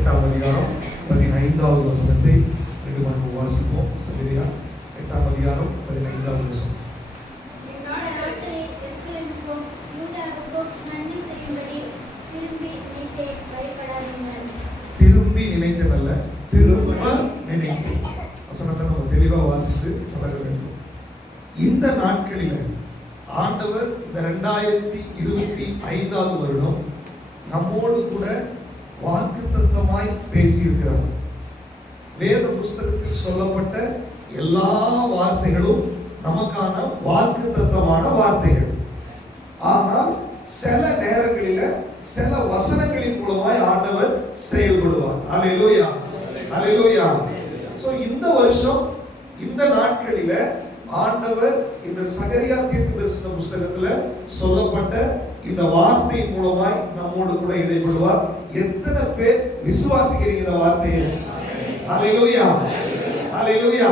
8ஆம் அதிகாரம் 15வது வசனத்தை நம்ம வாசிப்போம். சகரியா 8ஆம் அதிகாரம் 15வது வசனம். திரும்பி நினைத்ததல்ல, திரும்ப நினைத்து. வசனத்தை நம்ம தெளிவாக வாசித்து பழக வேண்டும். இந்த நாட்களில் ஆண்டவர் இந்த 2025வது வருடம் நம்மோடு கூட வாக்குத்தத்தமாய் பேசியிருக்கிறார். வேத புஸ்தகத்தில் சொல்லப்பட்ட எல்லா வார்த்தைகளும் நமக்கான வாக்குத்தத்தமான வார்த்தைகள். ஆனால் சில நேரங்களில் சில வசனங்களின் மூலமாய் ஆண்டவர் செயல்படுவார். அல்லேலூயா, அல்லேலூயா. சோ இந்த வருஷம் இந்த நாட்களில ஆண்டவர் இந்த சகரியா தீர்க்கதரிசன புஸ்தகத்துல சொல்லப்பட்ட இந்த வார்த்தை மூலமாய் நம்மோடு கூட இடைபடுவார். எத்தனை பேர் விசுவாசிக்கிறீங்க இந்த வார்த்தையை? அல்லேலூயா, அல்லேலூயா.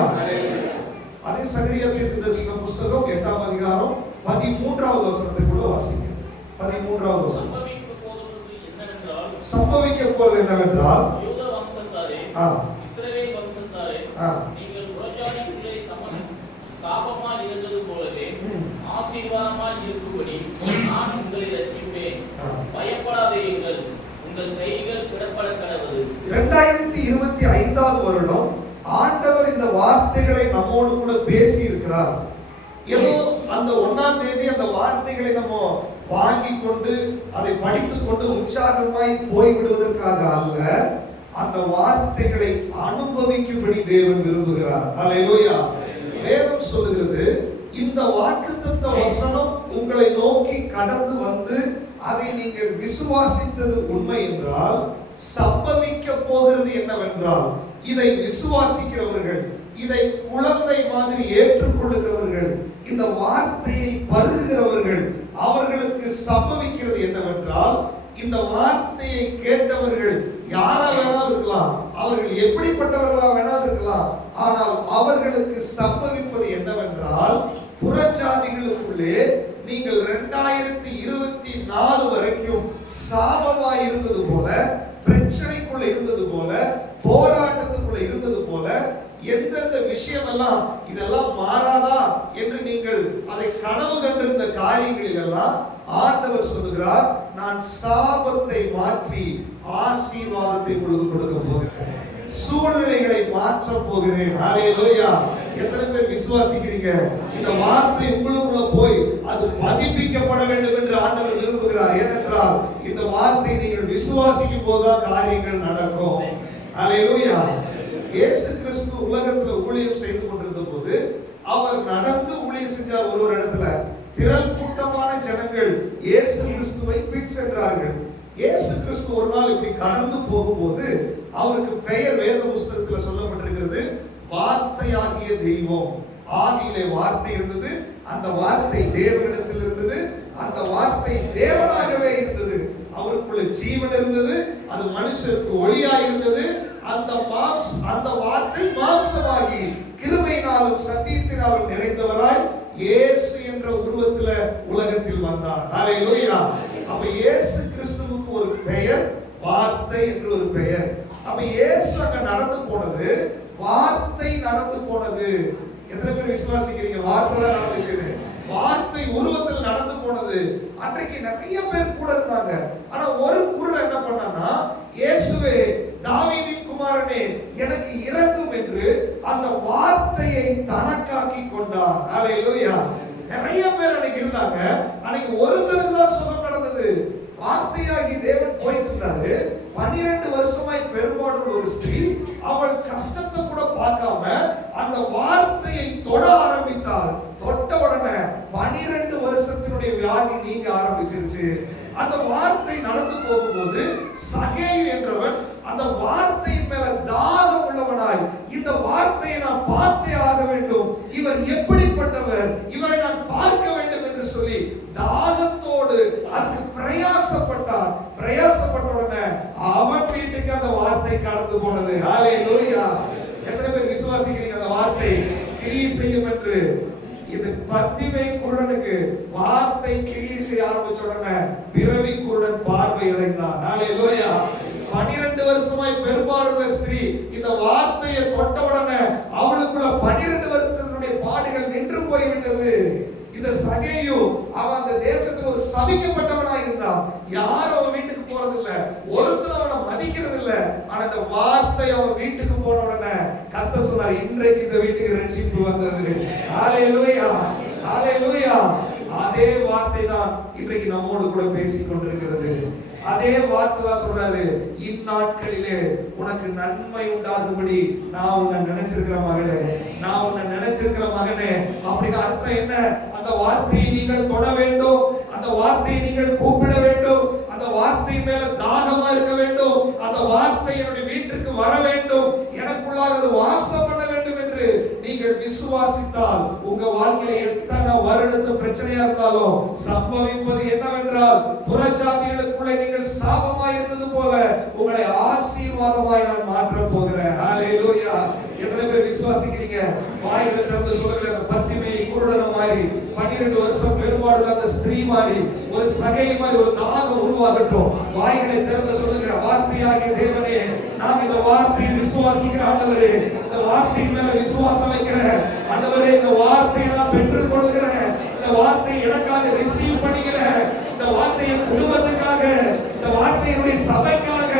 அதே சகரியா தீர்க்கதரிசன புஸ்தகம் 8ஆம் அதிகாரம் 13வது வசனத்தை கூட வாசிங்க. 13வது வசனம். சம்பவிக்க போவது என்னவென்றால், யூதா வம்சத்தாரே, இஸ்ரவேல் வம்சத்தாரே, நீங்கள் புறஜாதிக்குள்ளே சாபமாய் இருந்தது போலவே ஆசீர்வாதமாய் இருக்கும்படி நான் உங்களை ரட்சிப்பேன். பயப்படாதீர்கள், உங்கள் கைகள் கிடப்பட கடவுது. 2025வது வருடம் ஆண்டவர் இந்த வார்த்தைகளை நம்மோடு கூட பேசி இருக்கிறார். ஏதோ அந்த 1ஆம் தேதி அந்த வார்த்தைகளை நம்ம வாங்கி கொண்டு அதை படித்துக் கொண்டு உற்சாகமாய் போய்விடுவதற்காக அல்ல, அந்த வார்த்தைகளை அனுபவிக்கும்படி தேவன் விரும்புகிறார். அல்லேலூயா. வேதம் சொல்லுகிறது, இந்த வாக்குத்தத்த வசனம் உங்களை நோக்கி கடந்து வந்து அதை நீங்கள் விசுவாசித்தது உண்மை என்றால், சம்பவிக்க போகிறது என்னவென்றால், இதை விசுவாசிக்கிறவர்கள், இதை குழந்தை மாதிரி ஏற்றுக்கொள்ளுகிறவர்கள், இந்த வார்த்தையை பருகுகிறவர்கள், அவர்களுக்கு சம்பவிக்கிறது என்னவென்றால், இந்த வார்த்தையை கேட்டவர்கள் யாரா வேணாலும் இருக்கலாம், அவர்கள் எப்படிப்பட்டவர்களா வேணாலும் இருக்கலாம், ஆனால் அவர்களுக்கு சம்பவிப்பது என்னவென்றால், புறஜாதிகளுக்குள்ளே நீங்கள் 2024 வரைக்கும் சாபமாய் இருந்தது போல, பிரச்சனைக்குள்ள இருந்தது போல, போராட்டத்துக்குள்ள இருந்தது போல, எந்தெந்த விஷயம் எல்லாம் இதெல்லாம் மாறாதா என்று நீங்கள் அதை கனவு கண்டிருந்த காரியங்களில் எல்லாம் ஆண்டவர் சொல்லுகிறார், நான் சாபத்தை மாற்றி ஆசீர்வாதத்தை உங்களுக்கு கொடுக்க போகிறேன், சூழ்நிலைகளை மாற்ற போகிறேன். ஹல்லேலூயா. எத்தனை பேர் விசுவாசிக்கிறீங்க? இந்த வார்த்தை உங்களுக்குள்ள போய் அது பதிப்பிக்கப்பட வேண்டும் என்று ஆண்டவர் விரும்புகிறார். ஏனென்றால் இந்த வார்த்தை நீங்கள் விசுவாசிக்கும் போதுதான் காரியங்கள் நடக்கும். ஹல்லேலூயா. இயேசு கிறிஸ்து உலகத்துல ஊழியம் செய்து கொண்டிருந்த போது அவர் நடந்து ஊழியம் செஞ்சார். ஒரு இடத்துல திரள் கூட்டமான ஜனங்கள் இயேசு கிறிஸ்துவை பின் சென்றார்கள். இயேசு கிறிஸ்து ஒரு நாள் இப்படி கடந்து போகும்போது அவருக்கு பெயர் வேத புஸ்தகத்தில் சொல்லப்பட்டிருக்கிறது, வார்த்தையாகிய தெய்வம். ஆதியிலே வார்த்தை இருந்தது, அந்த வார்த்தை தேவனிடத்தில் இருந்தது, அந்த வார்த்தை தேவனாகவே இருந்தது, அவருக்குள்ள ஜீவன் இருந்தது, அது மனுஷருக்கு ஒளியாய் இருந்தது. அந்த வார்த்தை மாம்சமாகி கிருபையினாலும் சத்தியத்தினாலும் நிறைந்தவராய் இயேசு என்ற உருவத்துல உலகத்தில் வந்தார். ஹல்லேலூயா. அப்ப இயேசு கிறிஸ்துவுக்கு ஒரு பெயர், வார்த்தை என்று ஒரு பெயர். அப்ப இயேசு அங்க நடந்து போனது, வார்த்தை நடந்து போனது. எத்தனை பேர் விசுவாசிக்கிறீங்க? வார்த்தை தான் நடந்துச்சு, வார்த்தை உருவத்தில் நடந்து போனது. அன்றைக்கு நிறைய பேர் கூட இருந்தாங்க. ஆனா ஒரு குருடன் என்ன பண்ணான்னா, இயேசுவே தாவீதின் குமாரனே எனக்கு இரங்கும் என்று அந்த வார்த்தையை தனக்காக்கி கொண்டார். ஹல்லேலூயா. நிறைய பேர் அன்னைக்கு இருந்தாங்க. அன்னைக்கு ஒருத்தருக்கு தான் சுகம் நடந்தது. வார்த்தையாகி தேவன் போயிட்டு இருந்தாரு. 12 வருஷமாய் பெரும்பாலும் ஒரு ஸ்திரீ, அவள் கஷ்டத்தை கூட பார்க்காம அந்த வார்த்தையை தொட ஆரம்பித்தாள். தொட்ட உடனே 12 வருஷத்தினுடைய வியாதி நீங்க ஆரம்பிச்சிருச்சு. அந்த வார்த்தை நடந்து போகும்போது சகேயு என்றவன் அந்த வார்த்தையின் மேல தாகம் உள்ளவனாய், இந்த வார்த்தையை நான் பார்த்தே ஆக வேண்டும், இவர் எப்படிப்பட்டவர், இவரை நான் பார்க்க வேண்டும் என்று சொல்லி தாகத்தோடு அதுக்கு பிரயாசப்பட்டான். பிரயாசப்பட்ட உடனே அவன் வீட்டுக்கு அந்த வார்த்தை கடந்து போனது. ஹல்லேலூயா. எத்தனை பேர் விசுவாசிக்கிறீங்க அந்த வார்த்தை கிரியை செய்யும் என்று? இது பத்திமை குருடனுக்கு வார்த்தை கிரியை செய்ய ஆரம்பிச்ச உடனே பிறவி குருடன் பார்வை அடைந்தான். ஹல்லேலூயா. 12 வருஷமாய் பெரும்பாலுள்ள ஸ்திரீ இந்த வார்த்தையை தொட்ட உடனே அவளுக்குள்ள 12 வருஷத்தினுடைய பாடுகள் நின்று போய்விட்டது. இந்த சகேயு அவன் அந்த தேசத்துல ஒரு சபிக்கப்பட்டவனா இருந்தான். யாரும் அவன் வீட்டுக்கு போறது இல்ல, ஒருத்தர் அவனை மதிக்கிறது இல்ல. ஆனா இந்த வார்த்தை அவன் வீட்டுக்கு போன உடனே கர்த்தர் சொன்னார், இன்றைக்கு இந்த வீட்டுக்கு ரட்சிப்பு வந்தது. ஹalleluya, ஹalleluya. அதே வார்த்தை தான் இன்றைக்கு நம்மோடு கூட பேசிக் கொண்டிருக்கிறது. அதே வார்த்தை தான் சொல்றாரு, இந்நாட்களிலே உனக்கு நன்மை உண்டாகும்படி நான் உன்னை நினைச்சிருக்கிற மகளே, நான் உன்னை நினைச்சிருக்கிற மகனே. அப்படின்னு அர்த்தம் என்ன? அந்த வார்த்தையை நீங்கள் தொட வேண்டும், அந்த வார்த்தையை நீங்கள் கூப்பிட வேண்டும், அந்த வார்த்தை மேல தாகமா இருக்க வேண்டும், அந்த வார்த்தை என்னுடைய வீட்டுக்கு வர வேண்டும், எனக்குள்ளாக அது வாசம் பண்ண வேண்டும் என்று நீங்கள் விசுவாசித்தால் உங்க வாழ்க்கையில எத்தனை வருடத்து பிரச்சனையா இருந்தாலும் சம்பவிப்பது என்னவென்றால், புறஜாதிகளுக்குள்ளே நீங்கள் சாபமாய் இருந்தது போல உங்களை ஆசீர்வாதமாய் நான் மாற்ற போகிறேன். ஹalleluya. எத்தனை பேர் விசுவாசிக்கிறீங்க? வாய்களை திறந்து சொல்லுங்க. பத்திமையை குருடன மாதிரி 12 வருஷம் பெரும்பாடுள்ள அந்த ஸ்திரீ மாதிரி ஒரு சகை மாதிரி ஒரு தாகம் உருவாகட்டும். வாய்களை திறந்து சொல்லுங்க, வார்த்தையாகிய தேவனே, நான் இந்த வார்த்தையை விசுவாசிக்கிற ஆண்டவரே, இந்த வார்த்தையின் மேல விசுவாசம் வைக்கிறேன் ஆண்டவரே. இந்த வார்த்தையை நான் பெற்றுக் கொள்கிறேன், இந்த வார்த்தையை எனக்காக ரிசீவ் பண்ணிக்கிறேன், இந்த வார்த்தையை குடும்பத்துக்காக, இந்த வார்த்தையினுடைய சபைக்காக,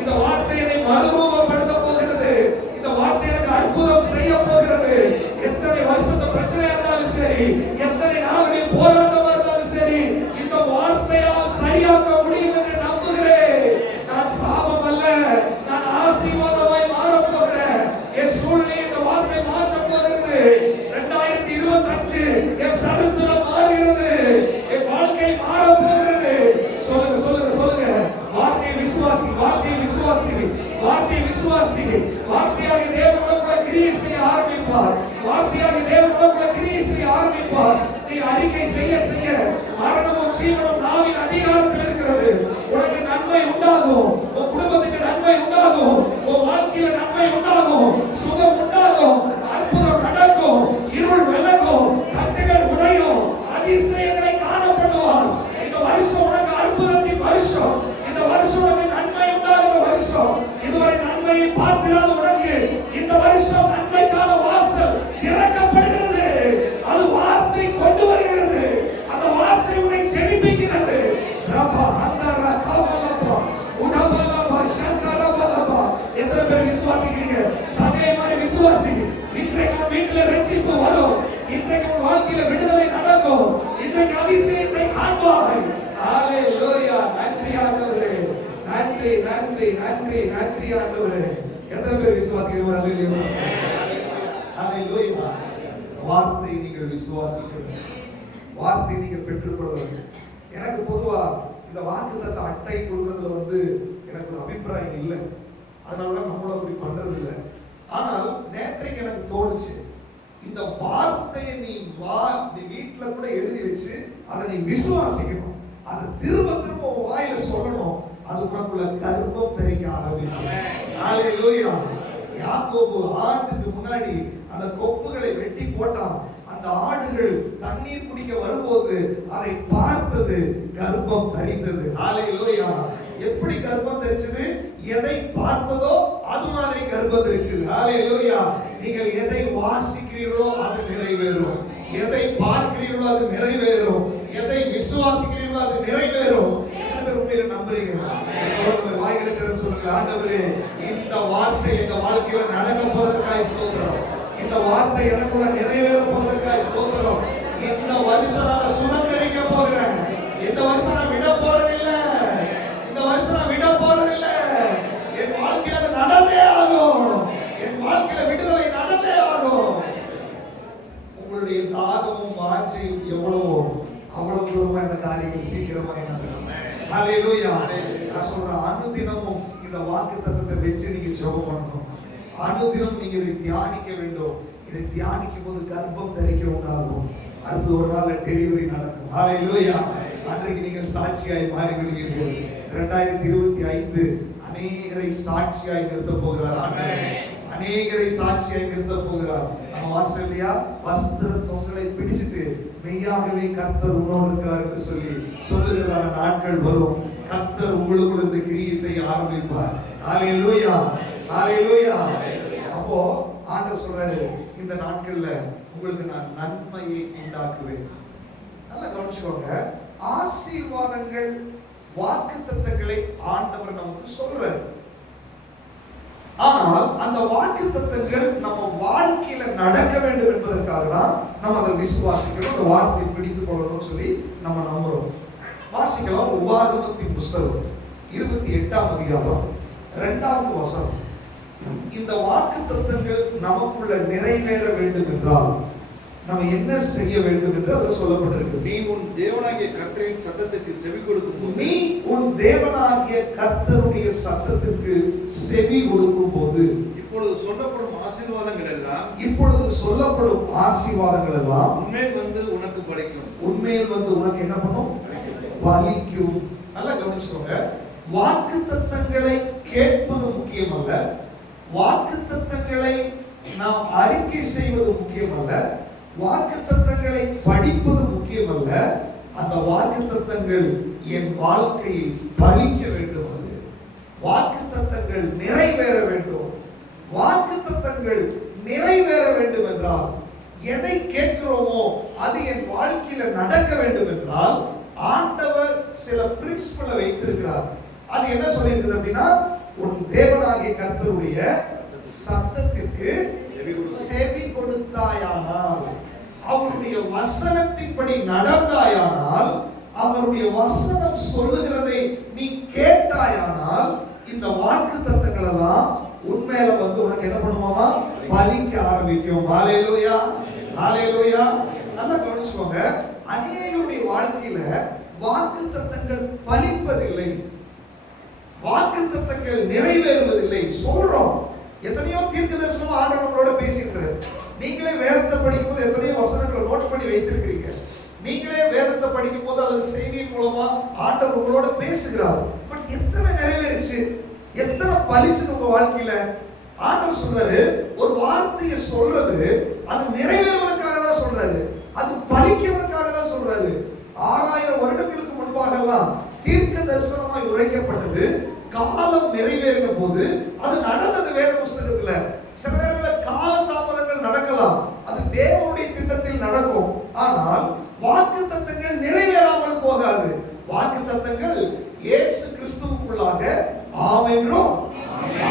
இந்த வார்த்தையை மறுரூபப்படுத்த போகிறது, இந்த வார்த்தை எனக்கு அற்புதம் செய்ய போகிறது. எத்தனை வருஷத்து பிரச்சனையா இருந்தாலும் சரி, எத்தனை நாளுடைய போராட்டமா இருந்தாலும் சரி, இந்த வார்த்தையால் சரியாக்க முடியும் என்று நம்புகிறேன். நான் சாபம் அல்ல, நான் ஆசீர்வாதமாய் மாறப் போகிறேன். என் சூழ்நிலை இந்த வார்த்தை மாற்ற போகிறது. 2025 என் சரித்திரம் மாறுகிறது, என் வாழ்க்கை மாற போகிறது. சொல்லுங்க சொல்லுங்க சொல்லுங்க. வார்த்தையை விசுவாசி, வார்த்தையை விசுவாசி, வார்த்தையை விசுவாசி. வார்த்தையாக தேவன் உங்களுக்குள்ள கிரியை செய்ய ஆரம்பிப்பார். வார்த்தையாக தேவன் உங்களுக்குள்ள கிரியை செய்ய ஆரம்பிப்பார். நீ அறிக்கை செய்ய செய்ய மரணமும் ஜீவனும் நாவின் அதிகாரத்தில் இருக்கிறது. உனக்கு நன்மை உண்டாகும், உன் குடும்பத்துக்கு நன்மை உண்டாகும், உன் வாழ்க்கையில நன்மை உண்டாகும், சுகம் உண்டாகும், அற்புதம் நடக்கும், இருள் விலகும், கட்டுகள் உடையும், அதிசயங்களை காணப்படுவார். இந்த வருஷம் உனக்கு அற்புதத்தின் வருஷம், இந்த வருஷம் உனக்கு நன்மை உண்டாகிற வருஷம். இதுவரை நன்மையை பார்த்திராத உனக்கு இந்த வருஷம் நன்மைக்கான வாசல் திறக்கப்படுகிறது. அது வார்த்தை கொண்டு வருகிறது, அந்த வார்த்தை உன்னை ஜெனிப்பிக்கிறது. ரபா ஹந்தரா கவலபா உடபலபா சங்கரபலபா. எத்தனை பேர் விசுவாசிக்கிறீங்க? சபையை மாதிரி விசுவாசி. இன்றைக்கு வீட்டில் ரட்சிப்பு வரும், இன்றைக்கு உன் வாழ்க்கையில விடுதலை நடக்கும், இன்றைக்கு அதிசயத்தை காண்பாய். ஹalleluya. நன்றி ஆண்டவரே, நன்றி நன்றி நன்றி நன்றி ஆண்டவரே. எத்தனை பேர் விசுவாசிக்கிறீங்க? ஹalleluya. வார்த்தையை நீங்கள் விசுவாசிக்கிறீங்க, வார்த்தையை நீங்கள் பெற்றுக்கொள்ளுங்க. எனக்கு பொதுவா இந்த வாக்குத்தத்த அட்டை கொடுக்கறதுல எனக்கு ஒரு அபிப்பிராயம் இல்லை, அதனாலதான் நம்மளும் அப்படி பண்றது இல்லை. ஆனால் நேற்றைக்கு எனக்கு தோணுச்சு, இந்த வார்த்தையை நீ வீட்டுல கூட எழுதி வச்சு அதை நீ விசுவாசிக்கணும், அதை திரும்ப திரும்ப உன் வாயில சொல்லணும். அது உனக்குள்ள கர்ப்பம் தரிக்க ஆரம்பிக்கும். ஹalleluya. யாக்கோபு ஆட்டுக்கு முன்னாடி அந்த கொப்புகளை வெட்டி போட்டான். அந்த ஆடுகள் தண்ணீர் குடிக்க வரும்போது அதை பார்த்தது, கர்ப்பம் தரித்தது. ஹalleluya. எப்படி கர்ப்பம் தரிச்சது? எதை பார்த்ததோ அது மாதிரி கர்ப்பம் தரிச்சது. ஹalleluya. நீங்கள் எதை வாசிக்கிறீர்களோ அது நிறைவேறும், எதை பார்க்கிறீர்களோ அது நிறைவேறும், எதை விசுவாசிக்கிறீர்களோ அது நிறைவேறும். உண்மையில நம்புறீங்க? வாய்களை திறந்து சொல்லுங்க, ஆண்டவரே இந்த வார்த்தை எங்க வாழ்க்கையில நடக்க போவதற்காக ஸ்தோத்திரம், இந்த வார்த்தை எனக்குள்ள நிறைவேற போவதற்காக ஸ்தோத்திரம். இந்த வருஷம் நான் சுதந்திரிக்க போகிறேன், இந்த வருஷம் நான் விட போறதில்லை, இந்த வருஷம் நான் விட போறதில்லை. என் வாழ்க்கையில அது நடந்தே ஆகும், என் வாழ்க்கையில விடுதலை நடந்தே ஆகும். உங்களுடைய தாகமும் வாஞ்சையும் எவ்வளவோ அவ்வளவு தூரமா இந்த காரியங்கள் சீக்கிரமா நடக்கும். ஹalleluya. நான் சொல்றேன், அனுதினமும் இந்த வாக்குத்தத்தத்தை வச்சு நீங்க ஜெபம் பண்ணணும். அனுதினம் நீங்க இதை தியானிக்க வேண்டும். இதை தியானிக்கும் போது கர்ப்பம் தரிக்க உண்டாகும். அடுத்த ஒரு நாள் டெலிவரி நடக்கும். ஹalleluya. அன்றைக்கு நீங்கள் சாட்சியாய் மாறி விடுவீர்கள். 2025 அநேகரை சாட்சியாய் நிறுத்த போகிறார் ஆண்டவர். அநேகரை சாட்சியாய் நிறுத்த போகிறார். நம்ம வாசல்லையா வஸ்திர தொங்கலை பிடிச்சிட்டு மெய்யாகவே கர்த்தர் உன்னோடு இருக்கிறார் என்று சொல்லி சொல்லுகிறதான நாட்கள் வரும். கர்த்தர் உங்களுக்குள்ள இருந்து கிரியை செய்ய ஆரம்பிப்பார். ஹalleluya, ஹalleluya. அப்போ ஆண்டவர் சொல்றாரு, இந்த நாட்கள்ல உங்களுக்கு நான் நன்மையை உண்டாக்குவேன். நல்லா கவனிச்சுக்கோங்க. ஆசீர்வாதங்கள், வாக்குத்தத்தங்களை ஆண்டவர் நமக்கு சொல்றாரு. ஆனால் அந்த வாக்குத்தத்தங்கள் நம்ம வாழ்க்கையில நடக்க வேண்டும் என்பதற்காக தான் நம்ம அதை விசுவாசிக்கணும், அந்த வார்த்தையை பிடித்துக் கொள்ளணும்னு சொல்லி நம்ம நம்புறோம். வாசிக்கலாம். உபாகமத்தின் புஸ்தகம் 28ஆம் அதிகாரம் 2வது வசனம். இந்த வாக்குத்தத்தங்கள் நமக்குள்ள நிறைவேற வேண்டும் என்றால் நம்ம என்ன செய்ய வேண்டும் என்று அது சொல்லப்பட்டிருக்கு. நீ உன் தேவனாகிய கர்த்தரின் சத்தத்துக்கு செவி கொடுக்கும் நீ உன் தேவனாகிய கர்த்தருடைய சத்தத்துக்கு செவி கொடுக்கும் போது இப்பொழுது சொல்லப்படும் ஆசீர்வாதங்கள் எல்லாம் உண்மையில் வந்து உனக்கு பலிக்கும். உண்மையில் வந்து உனக்கு என்ன பண்ணும்? பலிக்கும். நல்லா கவனிச்சுக்கோங்க. வாக்குத்தத்தங்களை கேட்பது முக்கியம் அல்ல, வாக்குத்தத்தங்களை நாம் அறிக்கை செய்வது முக்கியம் அல்ல, வாக்குத்தத்தங்களை படிப்பது முக்கியம் அல்ல, அந்த வாக்குத்தத்தங்கள் என் வாழ்க்கையில் பலிக்க வேண்டும். அது வாக்குத்தத்தங்கள் நிறைவேற வேண்டும். வாக்குத்தத்தங்கள் நிறைவேற வேண்டும் என்றால் எதை கேட்கிறோமோ அது என் வாழ்க்கையில நடக்க வேண்டும் என்றால் ஆண்டவர் சில பிரின்சிபலை வைத்திருக்கிறார். அது என்ன சொல்லியிருக்குது அப்படின்னா, உன் தேவனாகிய கர்த்தருடைய சத்தத்திற்கு செவி கொடுத்தாயானால், அவருடைய வசனத்தின்படி நடந்தாயானால், அவருடைய வசனம் சொல்லுகிறதை நீ கேட்டாயானால், இந்த வாக்குத்தத்தங்கள் எல்லாம் உண்மையில வந்து உனக்கு என்ன பண்ணுவாமா? பலிக்க ஆரம்பிக்கும். ஹalleluya, ஹalleluya. நல்லா கவனிச்சுக்கோங்க. அநேகருடைய வாழ்க்கையில வாக்குத்தத்தங்கள் பலிப்பதில்லை, வாக்குத்தத்தங்கள் நிறைவேறுவதில்லை. சொல்றோம், எத்தனையோ தீர்க்கதரிசனம் ஆண்டவர் நம்மளோட பேசியிருக்கிறார். நீங்களே வேதத்தை படிக்கும்போது எத்தனையோ வசனங்களை நோட் பண்ணி வைத்திருக்கிறீங்க. நீங்களே வேதத்தை படிக்கும் போது அல்லது செய்தியின் மூலமா ஆண்டவர் உங்களோட பேசுகிறார். பட் எத்தனை நிறைவேறுச்சு, எத்தனை பலிச்சது உங்க வாழ்க்கையில? ஆண்டவர் சொல்றாரு, ஒரு வார்த்தையை சொல்றது அது நிறைவேறுவதற்காக தான் சொல்றாரு, அது பலிக்கிறதுக்காக தான் சொல்றாரு. 6000 வருடங்களுக்கு முன்பாக எல்லாம் தீர்க்க தரிசனமாய் உரைக்கப்பட்டது. காலம் நிறைவேறின போது அது நடந்தது வேத புஸ்தகத்துல. சில நேரங்களில் கால தாமதங்கள் நடக்கலாம், அது தேவனுடைய திட்டத்தில் நடக்கும். ஆனால் வாக்குத்தத்தங்கள் நிறைவேறாமல் போகாது. வாக்குத்தத்தங்கள் இயேசு கிறிஸ்துவுக்குள்ளாக ஆம் என்றும்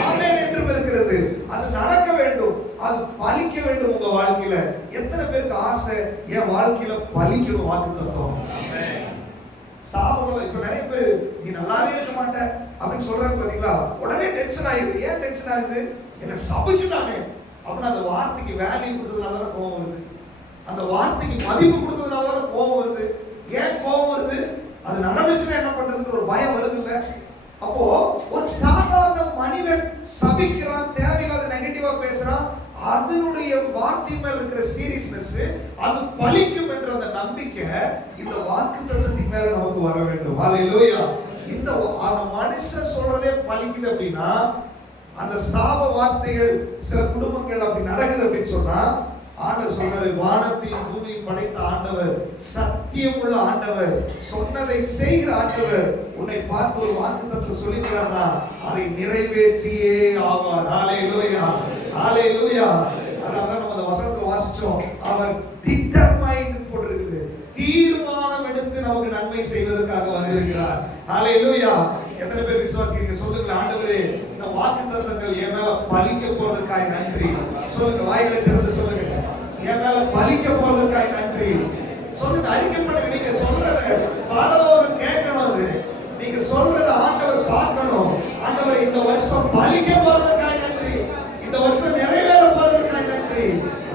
ஆமென் என்றும் இருக்கிறது. அது நடக்க வேண்டும், அது பலிக்க வேண்டும் உங்க வாழ்க்கையில. எத்தனை பேருக்கு ஆசை என் வாழ்க்கையில பலிக்கணும் வாக்குத்தத்தம்? சாபம். இப்ப நிறைய பேர் நீ நல்லாவே இருக்க மாட்ட அப்படின்னு சொல்றாங்க பாத்தீங்களா, உடனே டென்ஷன் ஆயிடுது. ஏன் டென்ஷன் ஆகுது? என்ன சபிச்சுட்டானே அப்படின்னா அந்த வார்த்தைக்கு வேல்யூ கொடுத்ததுனால தான் கோபம் வருது, அந்த வார்த்தைக்கு மதிப்பு கொடுத்ததுனால தான் கோபம் வருது. ஏன் கோபம் வருது? அது நடந்துச்சுன்னா என்ன பண்றதுன்னு ஒரு பயம் வருது இல்ல? அப்போ ஒரு சாதாரண மனிதன் சபிக்கிறான், தேவையில்லாத நெகட்டிவா பேசுறான், அதனுடைய வார்த்தை மேல இருக்கிற சீரியஸ்னஸ் அது பலிக்கும் என்ற அந்த நம்பிக்கை இந்த வாக்குத்தத்தத்தின் மேல நமக்கு வர வேண்டும். ஹalleluya. இந்த மனுஷன் சொல்றதே பலிக்குது அப்படின்னா, அந்த சாப வார்த்தைகள் சில குடும்பங்கள் அப்படி நடக்குது அப்படின்னு சொன்னா, ஆண்டவர் சொல்றாரு, வானத்தையும் பூமியையும் படைத்த ஆண்டவர், சத்தியமுள்ள ஆண்டவர், சொன்னதை செய்கிற ஆண்டவர் உன்னை பார்த்து ஒரு வாக்குத்தத்தம் சொல்லிக்கிறாரா, அதை நிறைவேற்றியே ஆவார். ஹalleluya, ஹalleluya. அதான் நம்ம அந்த வசனத்தை வாசிச்சோம். அவர் டிட்டர்மைண்ட் போட்டிருக்குது, தீர்மானம் எடுத்து நமக்கு நன்மை செய்வதற்காக வந்திருக்கிறார். ஹalleluya. எத்தனை பேர் விசுவாசிக்கிறீங்க? சொல்லுங்க, ஆண்டவரே இந்த வாக்குத்தத்தங்கள் என் மேல பலிக்க போறதுக்காக நன்றி. சொல்லுங்க, வாய்களை திறந்து சொல்லுங்க, என் மேல பலிக்க போறதுக்காக நன்றி. சொல்லுங்க, அறிக்கை பண்ணுங்க. நீங்க சொல்றத பரலோகம் கேட்கணும், அது நீங்க சொல்றத ஆண்டவர் பார்க்கணும். ஆண்டவர் இந்த வருஷம் பலிக்க போறதுக்காக நன்றி, இந்த வருஷம் நிறைவேற போறதுக்காக நன்றி.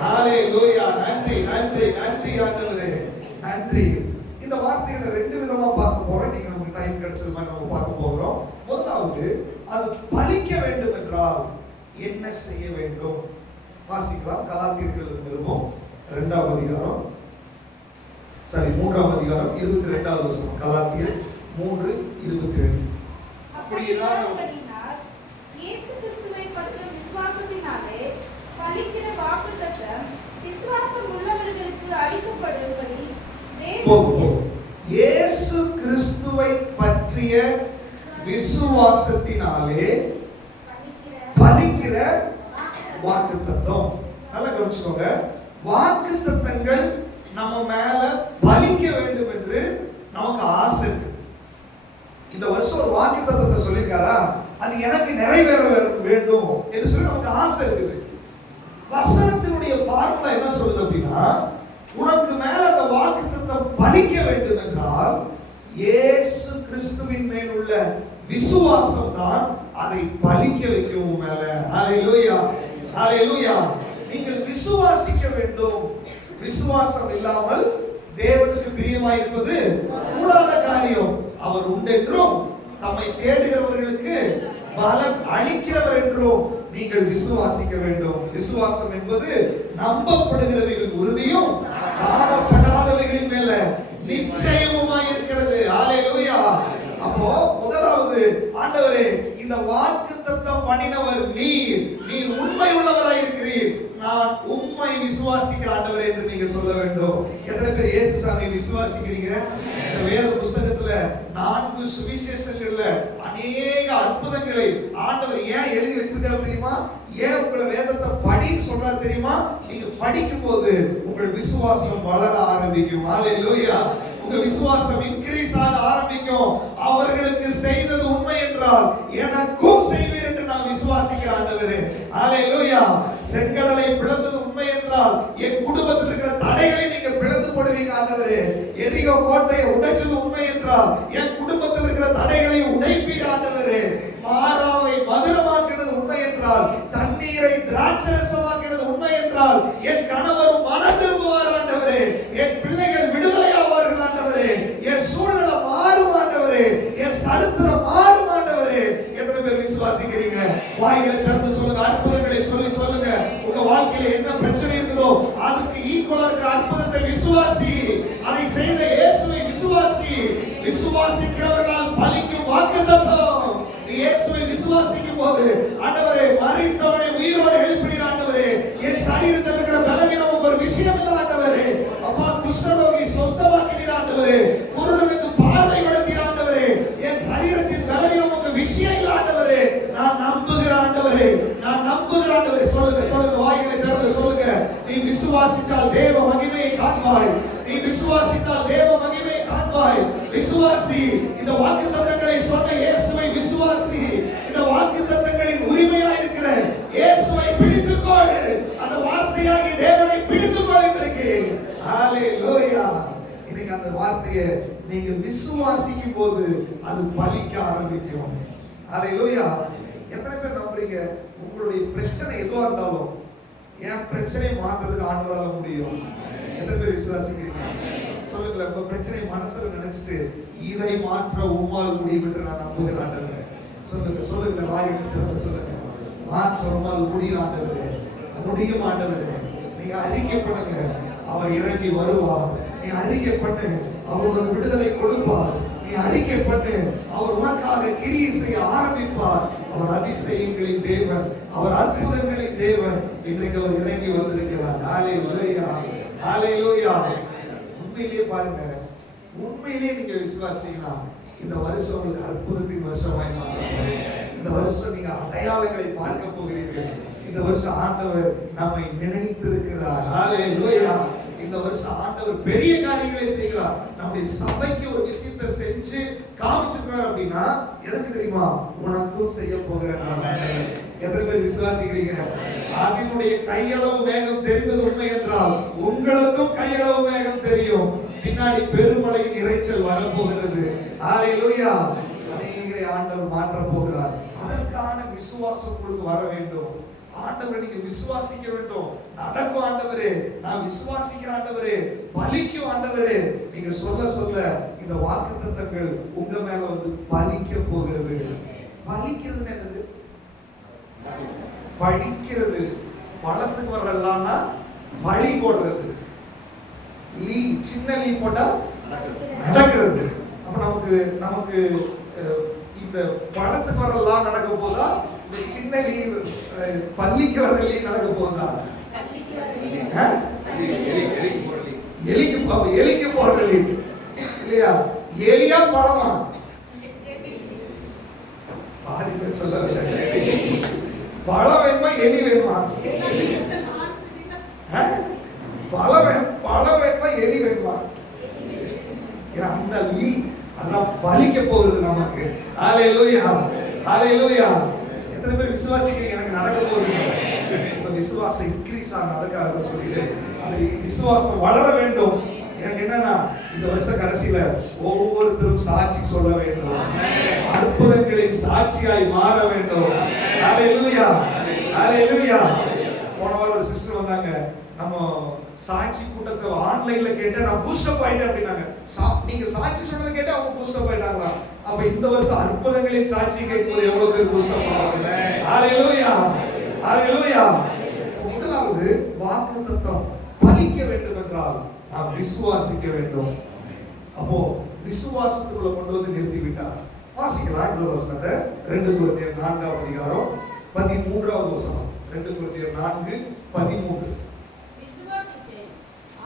ஹalleluya. நன்றி, நன்றி, நன்றி ஆண்டவரே, நன்றி. இந்த வார்த்தைகளை ரெண்டு விதமா பார்க்க போறோம். நீங்க நமக்கு டைம் கிடைச்சது மாதிரி நம்ம பார்க்க போகிறோம். முதலாவது, அது பலிக்க வேண்டும் என்றால் என்ன செய்ய வேண்டும்? வாசிக்கலாம். கலாத்தியர்கள் நிருபம் 2ஆம் அதிகாரம், 3ஆம் அதிகாரம் 22வது வசனம். கலாத்தியர் 3:22. அப்படியானால் இயேசு கிறிஸ்துவை பற்றும் விசுவாசத்தினாலே பலிக்கிற வாக்குத்தத்தம் விசுவாசம் உள்ளவர்களுக்கு அளிக்கப்படும்படி இயேசு கிறிஸ்துவை பற்றிய விசுவாசத்தினாலே பலிக்கிற வாக்குத்தத்தம். நல்லா கவனிச்சுக்கோங்க. வாக்குத்தத்தங்கள் நம்ம மேல பலிக்க வேண்டும் என்று நமக்கு ஆசை இருக்கு. இந்த வருஷம் ஒரு வாக்குத்தத்தத்தை சொல்லிருக்காரா, அது எனக்கு நிறைவேற வேண்டும் என்று சொல்லி நமக்கு ஆசை இருக்குது. வசனத்தினுடைய ஃபார்முலா என்ன சொல்லுது அப்படின்னா, உனக்கு மேல அந்த வாக்குத்தத்தம் பலிக்க வேண்டும் என்றால் இயேசு கிறிஸ்துவின் மேல் உள்ள விசுவாசம் தான் அதை பலிக்க வைக்கும் மேல. ஹalleluya, ஹalleluya. நீங்கள் விசுவாசிக்க வேண்டும். விசுவாசம் இல்லாமல் தேவனுக்கு பிரியமாய் இருப்பது கூடாத காரியம். அவர் உண்டென்றும் நம்மை தேடுகிறவர்களுக்கு பலன் அளிக்கிறவர் என்றும் நீங்கள் விசுவாசிக்க வேண்டும். விசுவாசம் என்பது நம்பப்படுகிறவைகள் உறுதியும் காணப்படாதவைகளின் மேல நிச்சயமுமாய் இருக்கிறது. ஹalleluya. அப்போ முதலாவது, ஆண்டவரே இந்த வாக்குத்தத்தம் பண்ணினவர் நீர் உண்மை உள்ளவராய் இருக்கிறீர், நான் உம்மை விசுவாசிக்கிற ஆண்டவரே என்று நீங்க சொல்ல வேண்டும். எத்தனை பேர் இயேசு சாமி விசுவாசிக்கிறீங்க? இந்த வேத புத்தகத்துல 4 சுவிசேஷங்கள்ல அநேக அற்புதங்களை ஆண்டவர் ஏன் எழுதி வச்சிருக்காரு தெரியுமா? ஏன் உங்களை வேதத்தை படின்னு சொல்றாரு தெரியுமா? நீங்க படிக்கும் போது உங்கள் விசுவாசம் வளர ஆரம்பிக்கும். ஹalleluya. உங்க விசுவாசம் இன்கிரீஸ் ஆக ஆரம்பிக்கும். அவர்களுக்கு செய்தது உண்மை என்றால் எனக்கும் செய்வீர் என்று நான் விசுவாசிக்கிறேன் ஆண்டவரே. ஹalleluya. செங்கடலை பிளந்தது உண்மை என்றால் என் குடும்பத்தில் இருக்கிற தடைகளை நீங்க பிளந்து போடுவீங்க ஆண்டவரே. எரிகோ கோட்டையை உடைச்சது உண்மை என்றால் என் குடும்பத்தில் இருக்கிற தடைகளை உடைப்பீர் ஆண்டவரே. மாறாவை மதுரமாக்கினது உண்மை என்றால், தண்ணீரை திராட்சரசமாக்கினது உண்மை என்றால் என் கணவர் மனம் திரும்புவார் ஆண்டவரே. என் பிள்ளைகள் விடுதலை ஆவார்கள் ஆண்டவரே. என் சூழ்நிலை மாறும் ஆண்டவரே. என் சரித்திரம் மாறும் ஆண்டவரே. எத்தனை பேர் விசுவாசிக்கிறீங்க? வாய்களை திறந்து சொல்லுங்க. அற்புதங்களை சொல்லி சொல்லுங்க. உங்க வாழ்க்கையில என்ன பிரச்சனை இருக்குதோ அதுக்கு ஈக்குவலா இருக்கிற அற்புதத்தை விசுவாசி. அதை செய்த இயேசுவை விசுவாசி. விசுவாசிக்கிறவர்களால் பலிக்கும் வாக்குத்தத்தம். இயேசுவை விசுவாசிக்கும் போது ஆண்டவரே, மரித்தவனை உயிரோடு எழுப்பினீர் ஆண்டவரே. என் சரீரத்தில் இருக்கிற பலவீனம் ஒரு விஷயம் இல்லை ஆண்டவரே. அப்பா, குஷ்டரோகி சொஸ்தமாக்கினீர் ஆண்டவரே. குருடனுக்கு பார்வை கொடுத்தீர் ஆண்டவரே. என் சரீரத்தின் பலவீனம் ஒரு விஷயம் இல்லை ஆண்டவரே. நான் நம்புகிறேன் ஆண்டவரே. நான் நம்புகிறேன் ஆண்டவரே. சொல்லுங்க சொல்லுங்க. வாய்களை திறந்து சொல்லுங்க. நீ விசுவாசித்தால் தேவ மகிமையை காண்பாய். நீ விசுவாசித்தால் தேவ மகிமையை காண்பாய். விசுவாசி. இந்த வாக்குத்தத்தங்களை சொன்ன இயேசுவை விசுவாசி. இந்த வாக்குத்தத்தங்களின் உரிமையாய் இருக்கிற இயேசுவை பிடித்துக்கொள். அந்த வார்த்தையாகிய தேவனை பிடித்துக்கொள் இன்றைக்கு. ஹalleluya. இன்னைக்கு அந்த வார்த்தையை நீங்க விசுவாசிக்கும் போது அது பலிக்க ஆரம்பிக்கும். ஹalleluya. எத்தனை பேர் நம்புறீங்க? உங்களுடைய பிரச்சனை எதுவா இருந்தாலும் என் பிரச்சனையை மாற்றுறதுக்கு ஆண்டவரால முடியும். எத்தனை பேர் விசுவாசிக்கிறீங்க? சொல்லுங்களேன். உங்க பிரச்சனை மனசுல நினைச்சிட்டு இதை மாற்ற உம்மால் முடியும் என்று நான் நம்புகிறேன் ஆண்டவரே. சொல்லுங்க சொல்லுங்க. வாயை திறந்து சொல்லுங்க. மாற்ற உம்மால் முடியும் ஆண்டவரே. முடியும் ஆண்டவரே. நீங்க அறிக்கை பண்ணுங்க. அவர் இறங்கி வருவார். நீ அறிக்கை பண்ணு. அவர் உனக்கு விடுதலை கொடுப்பார். நீ அறிக்கை பண்ணு. அவர் உனக்காக கிரியை செய்ய ஆரம்பிப்பார். அவர் அதிசயங்களின் தேவன். அவர் அற்புதங்களின் தேவன். இன்றைக்கு அவர் இறங்கி வந்திருக்கிறார். ஹalleluya, ஹalleluya. உண்மையிலேயே பாருங்க. உண்மையிலேயே நீங்க விசுவாசிங்கன்னா இந்த வருஷம் உங்களுக்கு அற்புதத்தின் வருஷமாய் மாறும். இந்த வருஷம் நீங்க அடையாளங்களை பார்க்க போகிறீர்கள். இந்த வருஷம் ஆண்டவர் நம்மை நினைத்திருக்கிறார். ஹalleluya. இந்த வருஷம் ஆண்டவர் பெரிய காரியங்களை செய்கிறார். நம்முடைய சபைக்கு ஒரு விஷயத்தை செஞ்சு காமிச்சிருக்கிறார் அப்படின்னா எதற்கு தெரியுமா? உனக்கும் செய்ய போகிறேன். எத்தனை பேர் விசுவாசிக்கிறீங்க? அதனுடைய கையளவு மேகம் தெரிந்தது உண்மை என்றால் உங்களுக்கும் கையளவு மேகம் தெரியும். பின்னாடி பெருமழையின் இறைச்சல் வரப்போகிறது. ஹalleluya. அநேகரை ஆண்டவர் மாற்ற போகிறார். அதற்கான விசுவாசம் உங்களுக்கு வர வேண்டும். ஆண்டவரை நீங்க விசுவாசிக்க வேண்டும். நடக்கும் ஆண்டவரே, நான் விசுவாசிக்கிறேன் ஆண்டவரே, பலிக்கும் ஆண்டவரே. நீங்க சொல்ல சொல்ல இந்த வாக்குத்தத்தங்கள் உங்க மேல வந்து பலிக்க போகிறது. பலிக்கிறது என்னது? படிக்கிறது. பழத்துக்கு வரலாம்னா பலி போடுறது. லீ சின்ன லீ போட்டா நடக்கிறது. அப்ப நமக்கு இந்த பழத்துக்கு வரலாம் நடக்க போதா? இந்த சின்ன லீ பள்ளிக்கு வர லீ நடக்க போதா? எலிக்கு போடுற லீ இல்லையா? எலியா பழமா? பாதி பேர் சொல்லவில்லை. பழம் வேணுமா எலி வேணுமா? பழம் வேணுமா எலி வேணுமா? அந்த லீ அதான் பலிக்க போகுது நமக்கு. ஹalleluya, ஹalleluya. எத்தனை பேர் விசுவாசிக்கிறீங்க எனக்கு நடக்க போகுது? இந்த விசுவாசம் இன்க்ரீஸ் ஆக நடக்காதுன்னு சொல்லிட்டு அந்த விசுவாசம் வளர வேண்டும். எனக்கு என்னன்னா இந்த வருஷ கடைசியில ஒவ்வொருத்தரும் சாட்சி சொல்ல வேண்டும், அற்புதங்களின் சாட்சியாய் மாற வேண்டும். ஹalleluya, ஹalleluya. போன வாரம் ஒரு சிஸ்டர் வந்தாங்க, நம்ம சாட்சி கூட்டத்தை ஆன்லைன்ல கேட்டா நான் பூஸ்டப் ஆயிட்டேன் அப்படின்னாங்க. நீங்க சாட்சி சொன்னதை கேட்டா அவங்க பூஸ்டப் ஆயிட்டாங்களா? அப்ப இந்த வருஷம் அற்புதங்களின் சாட்சி கேட்கும்போது எவ்வளவு பேர் பூஸ்டப் ஆவாங்க? ஹalleluya, ஹalleluya. முதலாவது வாக்குத்தத்தம் பலிக்க வேண்டும் என்றால் நாம் விசுவாசிக்க வேண்டும். அப்போ விசுவாசத்துக்குள்ள கொண்டு வந்து நிறுத்தி விட்டார். வாசிக்கலாம் இந்த வசனத்தை 2 கொரிந்தியர் 4ஆம் அதிகாரம் 13ஆவது வசனம். 2 கொரிந்தியர் 4:13.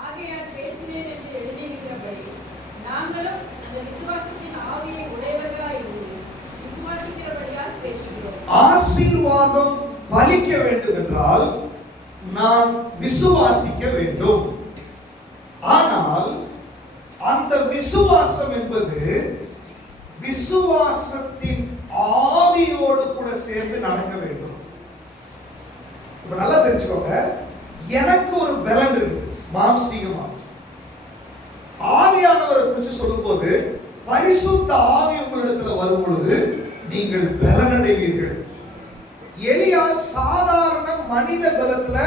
ஆகையால் பேசினேன் என்று எழுதியிருக்கிறபடி நாங்களும் அந்த விசுவாசத்தின் ஆவியை உடையவர்களாய் இருந்து விசுவாசிக்கிறபடியால் பேசுகிறோம். ஆசீர்வாதம் பலிக்க வேண்டும் என்றால் நாம் விசுவாசிக்க வேண்டும். ஆனால் அந்த விசுவாசம் என்பது விசுவாசத்தின் ஆவியோடு கூட சேர்ந்து நடக்க வேண்டும். இப்ப நல்லா தெரிஞ்சுக்கோங்க, எனக்கு ஒரு பலன் இருக்கு மாம்சீகமா. ஆவியானவரை குறித்து சொல்லும்போது பரிசுத்த ஆவி உங்களிடத்துல வரும் பொழுது நீங்கள் பலனடைவீர்கள். எலியா சாதாரண மனித பலத்துல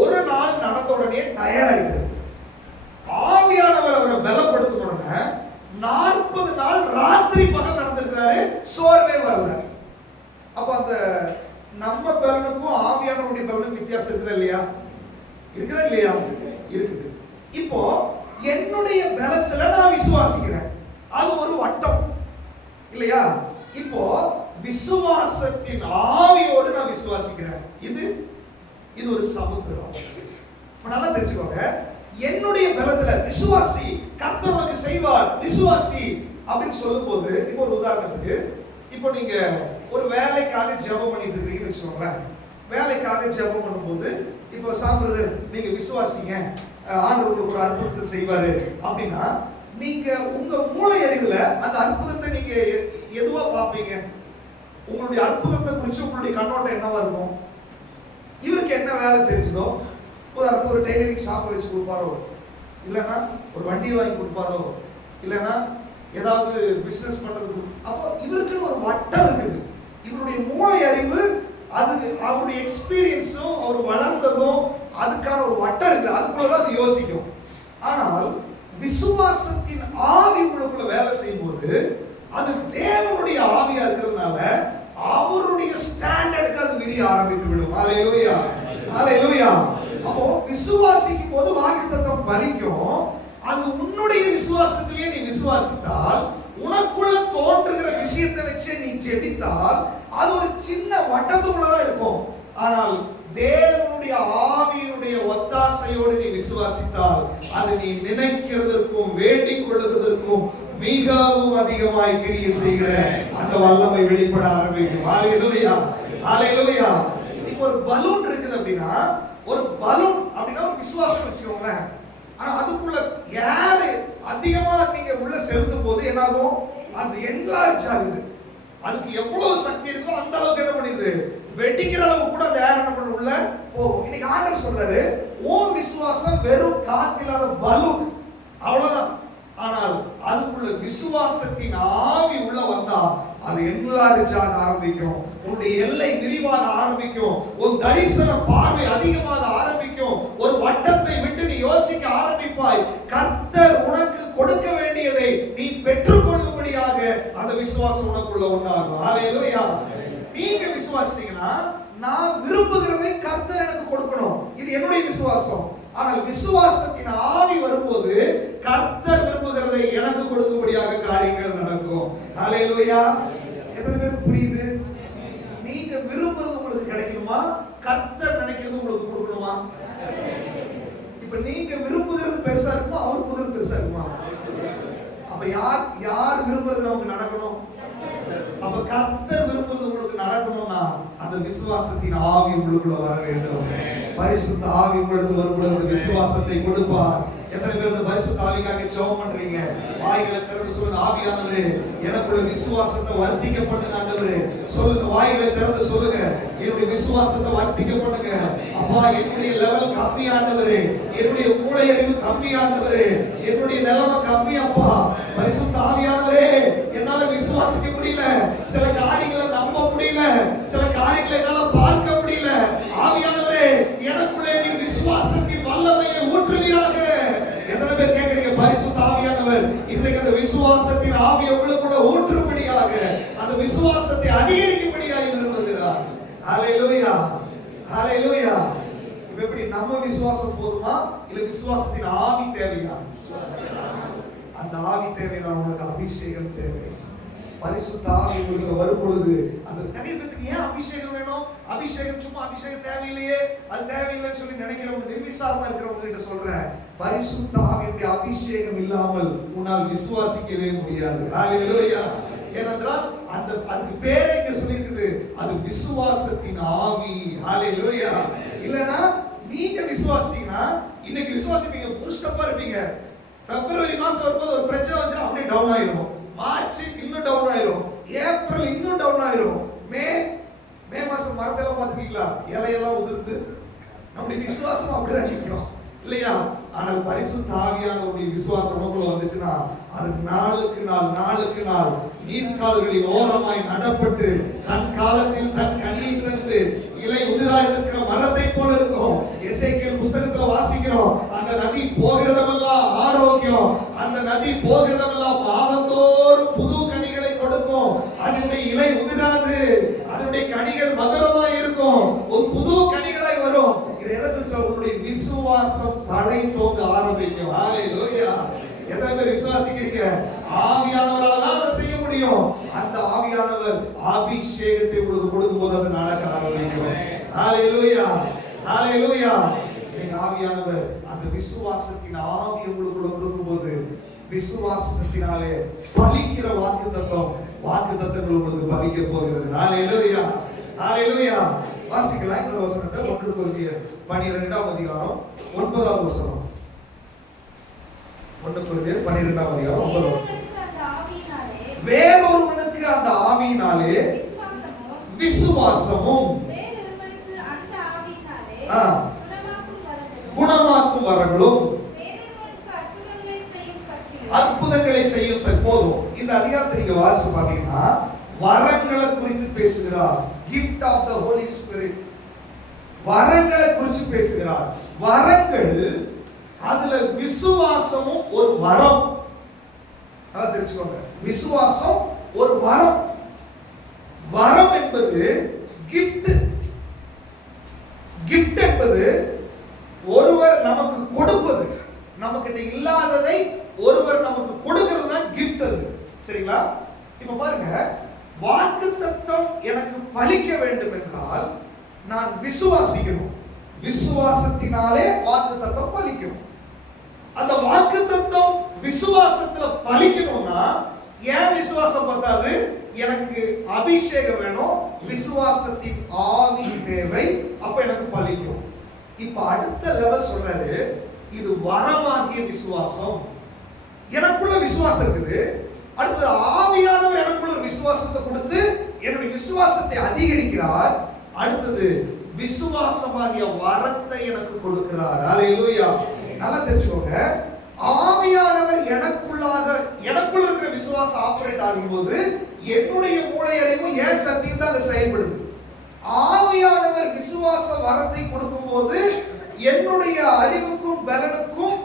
ஒரு நாள் நடந்த உடனே தயாராயிட்டார். ஆவியானவர் அவரை பலப்படுத்தின உடனே 40 நாள் ராத்திரி பகல் நடந்திருக்கிறாரு, சோர்வே வரல. அப்ப அந்த நம்ம பலனுக்கும் ஆவியானவருடைய பலனுக்கும் வித்தியாசம் இருக்குதா இல்லையா? இருக்குதா இல்லையா? இருக்குது. இப்போ என்னுடைய பலத்துல நான் விசுவாசிக்கிறேன், அது ஒரு வட்டம் இல்லையா? இப்போ விசுவாசத்தின் ஆவியோடு நான் விசுவாசிக்கிறேன், இது ஒரு சமுத்திரம். நல்லா தெரிஞ்சுக்கோங்க, என்னுடைய பலத்துல விசுவாசி, கர்த்தர் உனக்கு செய்வார் விசுவாசி அப்படின்னு சொல்லும்போது, இப்போ ஒரு உதாரணத்துக்கு, இப்போ நீங்க ஒரு வேலைக்காக ஜெபம் பண்ணிட்டு இருக்கீங்கன்னு வச்சுக்கோங்களேன். வேலைக்காக ஜெபம் பண்ணும்போது இப்போ சாப்பிடுறது நீங்க விசுவாசிங்க, ஆண்டவர் உங்களுக்கு ஒரு அற்புதத்தை செய்வாரு அப்படின்னா, நீங்க உங்க மூளை அறிவுல அந்த அற்புதத்தை நீங்க எதுவா பார்ப்பீங்க? உங்களுடைய அற்புதத்தை குறித்து உங்களுடைய கண்ணோட்டம் என்னவா இருக்கும்? இவருக்கு என்ன வேலை தெரிஞ்சதோ, உதாரணத்துக்கு ஒரு டெய்லரிங் ஷாப் வச்சு கொடுப்பாரோ, இல்லைன்னா ஒரு வண்டி வாங்கி கொடுப்பாரோ, இல்லைன்னா ஏதாவது பிசினஸ் பண்றது. அப்போ இவருக்குன்னு ஒரு வட்டம் இருக்குது. இவருடைய மூளை அறிவு, அது அவருடைய எக்ஸ்பீரியன்ஸும் அவர் வளர்ந்ததும் அதுக்கான ஒரு வட்டம் இருக்குது, அதுக்குள்ளதான் அது யோசிக்கும். ஆனால் விசுவாசத்தின் ஆவி உங்களுக்குள்ள வேலை செய்யும்போது அது தேவனுடைய ஆவியா இருக்கிறதுனால அவருடைய ஸ்டாண்டர்டுக்கு அது விரிய ஆரம்பித்து விடும். ஹalleluya, ஹalleluya. அப்போ விசுவாசிக்கும் போது வாக்குத்தத்தம் பலிக்கும். அது உன்னுடைய விசுவாசத்திலேயே நீ விசுவாசித்தால், உனக்குள்ள தோன்றுகிற விஷயத்தை வச்சு நீ ஜெபித்தால், அது ஒரு சின்ன வட்டத்துக்குள்ளதான் இருக்கும். ஆனால் தேவனுடைய ஆவியினுடைய ஒத்தாசையோடு நீ விசுவாசித்தால், அது நீ நினைக்கிறதற்கும் வேண்டிக் கொள்வதற்கும் மிகவும் அதிகமாய் கிரியை செய்கிற அந்த வல்லமை வெளிப்பட ஆரம்பிக்கும். ஹalleluya, ஹalleluya. இப்போ ஒரு பலூன் இருக்குது அப்படின்னா, ஒரு பலூன் அப்படின்னா ஒரு விசுவாசம் வச்சுக்கோங்களேன். ஆனா அதுக்குள்ள ஏர் அதிகமா நீங்க உள்ள செலுத்தும் போது என்னாகும்? அது என்லார்ஜ் ஆகுது. அதுக்கு எவ்வளவு சக்தி இருக்கோ அந்த அளவுக்கு என்ன பண்ணுது? வெடிக்கிற அளவுக்கு கூட அந்த ஏர் என்ன பண்ண உள்ள போகும். இன்னைக்கு ஆண்டவர் சொல்றாரு, ஓம் விசுவாசம் வெறும் காத்தில்லாத பலூன், அவ்வளவுதான். ஆனால் அதுக்குள்ள விசுவாசத்தின் ஆவி உள்ள வந்தா அது என்லார்ஜ் ஆக ஆரம்பிக்கும். உன்னுடைய எல்லை விரிவாக ஆரம்பிக்கும். உன் தரிசன பார்வை அதிகமாக ஆரம்பிக்கும். ஒரு வட்டத்தை விட்டு நீ யோசிக்க ஆரம்பிப்பாய். கர்த்தர் உனக்கு கொடுக்க வேண்டியதை நீ பெற்றுக்கொள்ளும்படியாக அந்த விசுவாசம் உனக்குள்ள உண்டாகும். ஹalleluya. நீங்க விசுவாசிங்கன்னா, நான் விரும்புகிறதை கர்த்தர் எனக்கு கொடுக்கணும், இது என்னுடைய விசுவாசம். ஆனால் விசுவாசத்தின் ஆவி வரும்போது கர்த்தர் விரும்புகிறதை எனக்கு கொடுக்கும்படியாக காரியங்கள் நடக்கும். ஹalleluya. எத்தனை பேருக்கு புரியுது? நீங்க விரும்புறது உங்களுக்கு கிடைக்கணுமா? கர்த்தர் நினைக்கிறது உங்களுக்கு கொடுக்கணுமா? இப்ப நீங்க விரும்புகிறது பெருசா இருக்குமா, அவர் விரும்புகிறது பெருசா இருக்குமா? அப்ப யார் விரும்புறது நமக்கு நடக்கணும்? அப்ப கர்த்தர் விரும்புவது உங்களுக்கு நடக்கணும்னா அந்த விசுவாசத்தின் ஆவி உங்களுக்குள்ள வர வேண்டும். பரிசுத்த ஆவி உங்களுக்கு வரும்போது விசுவாசத்தை கொடுப்பார். எத்தனை பேர் இந்த பரிசுத்த ஆவிக்காக ஜெபம் பண்றீங்க? வாய்களை திறந்து சொல்லுங்க, ஆவியானவரே எனக்குள்ள விசுவாசத்தை வர்த்திக்க பண்ணுங்க ஆண்டவரே. சொல்லுங்க, வாய்களை திறந்து சொல்லுங்க, என்னுடைய விசுவாசத்தை வர்த்திக்க பண்ணுங்க. அப்பா, என்னுடைய லெவல் கம்மி ஆண்டவரே, என்னுடைய மூளை அறிவு கம்மி ஆண்டவரே, என்னுடைய நிலைமை கம்மி அப்பா. பரிசுத்த ஆவியானவரே, என்னால விசுவாசிக்க முடியல, சில காரியங்களை நம்ப முடியல, சில காரியங்களை என்னால பார்க்க முடியல. ஆவியானவரே, எனக்குள்ளே நீர் விசுவாசத்தின் வல்லமையை ஊற்றுவீராக. எத்தனை பேர் கேக்குறீங்க? பரிசுத்த ஆவியானவர் இன்றைக்கு அந்த விசுவாசத்தின் ஆவி உங்களுக்குள்ள ஊற்றும்படியாக, அந்த விசுவாசத்தை அதிகரிக்கும்படியாக விரும்புகிறார். ஹalleluya, ஹalleluya. இப்ப எப்படி நம்ம விசுவாசம் போதுமா இல்ல விசுவாசத்தின் ஆவி தேவையா? அந்த ஆவி தேவையா? உங்களுக்கு அபிஷேகம் தேவை. பரிசுத்த ஆவி உங்களுக்கு வரும் பொழுது அந்த நிறைய பேருக்கு ஏன் அபிஷேகம் வேணும்? அபிஷேகம் சும்மா அபிஷேகம் தேவையில்லையே, அது தேவையில்லைன்னு சொல்லி நினைக்கிறவங்க, நிர்விசாரமா இருக்கிறவங்க கிட்ட சொல்றேன், பரிசுத்த ஆவியுடைய அபிஷேகம் இல்லாமல் உன்னால் விசுவாசிக்கவே முடியாது. ஹalleluya. ஏனென்றால் அந்த அதுக்கு பேரே இங்க சொல்லிருக்குது, அது விசுவாசத்தின் ஆவி. ஹalleluya. இல்லனா நீங்க விசுவாசிங்கன்னா இன்னைக்கு விசுவாசிப்பீங்க, பூஸ்டப்பா இருப்பீங்க. பிப்ரவரி மாசம் வரும்போது ஒரு பிரச்சனை வந்துச்சுன்னா அப்படியே டவுன் ஆயிரும். மார்ச் இன்னும் டவுன் ஆயிரும், ஏப்ரல் இன்னும் டவுன் ஆயிரும், மே மாசம் மரத்தெல்லாம் பார்த்துருக்கீங்களா? இலையெல்லாம் உதிர்ந்து. நம்முடைய விசுவாசம் அப்படிதான் நிற்கும் இல்லையா? ஆனால் பரிசுத்த ஆவியானவருடைய விசுவாசம் நமக்குள்ள வந்துச்சுன்னா அது நாளுக்கு நாள் நீர்க்கால்களில் ஓரமாய் நடப்பட்டு தன் காலத்தில் தன் கனியை தந்து இலை உதிராய் இருக்கிற மரத்தை போல இருக்கும். எசேக்கியேல் புத்தகத்துல வாசிக்கிறோம், அந்த நதி போகிறதெல்லாம் ஆரோக்கியம், அந்த நதி போகிறதெல்லாம் மாதந்தோறும் புது கனிகளை கொடுக்கும், அதனுடைய இலை உதிராது, அதனுடைய கனிகள் மதுரமாய் இருக்கும், ஒரு புது கனிகளாய் வரும். இது எதற்கு சொல்லுடைய விசுவாசம் தடை தோங்க ஆரம்பிக்கும். ஹalleluya. எத்தனை பேர் விசுவாசிக்கிறீங்க? ஆவியானவரால தான் அதை செய்ய முடியும். அந்த ஆவியானவர் அபிஷேகத்தை உங்களுக்கு கொடுக்கும்போது அது நடக்க ஆரம்பிக்கும். ஹalleluya, ஹalleluya. நீங்க ஆவியானவர் அந்த விசுவாசத்தின் ஆவி உங்களுக்கு கொடுக்கும்போது விசுவாசத்தினாலே பலிக்கிற வாக்குத்தத்தங்கள் உங்களுக்கு பலிக்க போகிறது. ஹalleluya, ஹalleluya. வாசிக்கலாம் இந்த வசனத்தை 1 கொரிந்தியர் 12ஆம் அதிகாரம் 9ஆம் வசனம். 1 கொரிந்தியர் 12ஆம் அதிகாரம் 9. வேறொருவனுக்கு அந்த ஆவியினாலே விசுவாசமும் குணமாக்கும் வரங்களும் அற்புதங்களை செய்யும் போதும். இந்த அதிகாரத்தை நீங்க வாசிச்சு பாத்தீங்கன்னா வரங்களை குறித்து பேசுகிறார். gift of the holy spirit, வரங்களை குறித்து பேசுகிறார். வரங்கள், அதுல விசுவாசமும் ஒரு வரம். நல்லா தெரிஞ்சுக்கோங்க, விசுவாசம் ஒரு வரம். வரம் என்பது gift. gift என்பது ஒருவர் நமக்கு கொடுப்பது, நமக்கிட்ட இல்லாததை ஒருவர் நமக்கு கொடுக்கிறது தான் gift. அது சரிங்களா? இப்ப பாருங்க, வாக்குத்தத்தம் எனக்கு பலிக்க வேண்டும் என்றால் நான் விசுவாசிக்கணும். விசுவாசத்தினாலே வாக்குத்தத்தம் பலிக்கணும். அந்த வாக்குத்தத்தம் விசுவாசத்துல பலிக்கணும்னா ஏன் விசுவாசம் பத்தாது, எனக்கு அபிஷேகம் வேணும், விசுவாசத்தின் ஆவி தேவை, அப்ப எனக்கு பலிக்கும். இப்ப அடுத்த லெவல் சொல்றாரு, இது வரமாகிய விசுவாசம். எனக்குள்ள விசுவாசம் இருக்குது, அடுத்து ஆவியானவர் எனக்குள்ள ஒரு விசுவாசத்தை கொடுத்து என்னுடைய விசுவாசத்தை அதிகரிக்கிறார். அடுத்தது விசுவாசமாகிய வரத்தை எனக்கு கொடுக்கிறார். ஹalleluya. நல்லா தெரிஞ்சுக்கோங்க, ஆவியானவர் எனக்குள்ள இருக்கிற விசுவாசம் ஆபரேட் ஆகும்போது என்னுடைய மூளை அறிவும் ஏன் சக்தியும் தான் அது செயல்படுது. ஆவியானவர் விசுவாச வரத்தை கொடுக்கும்போது என்னுடைய அறிவுக்கும் பலனுக்கும்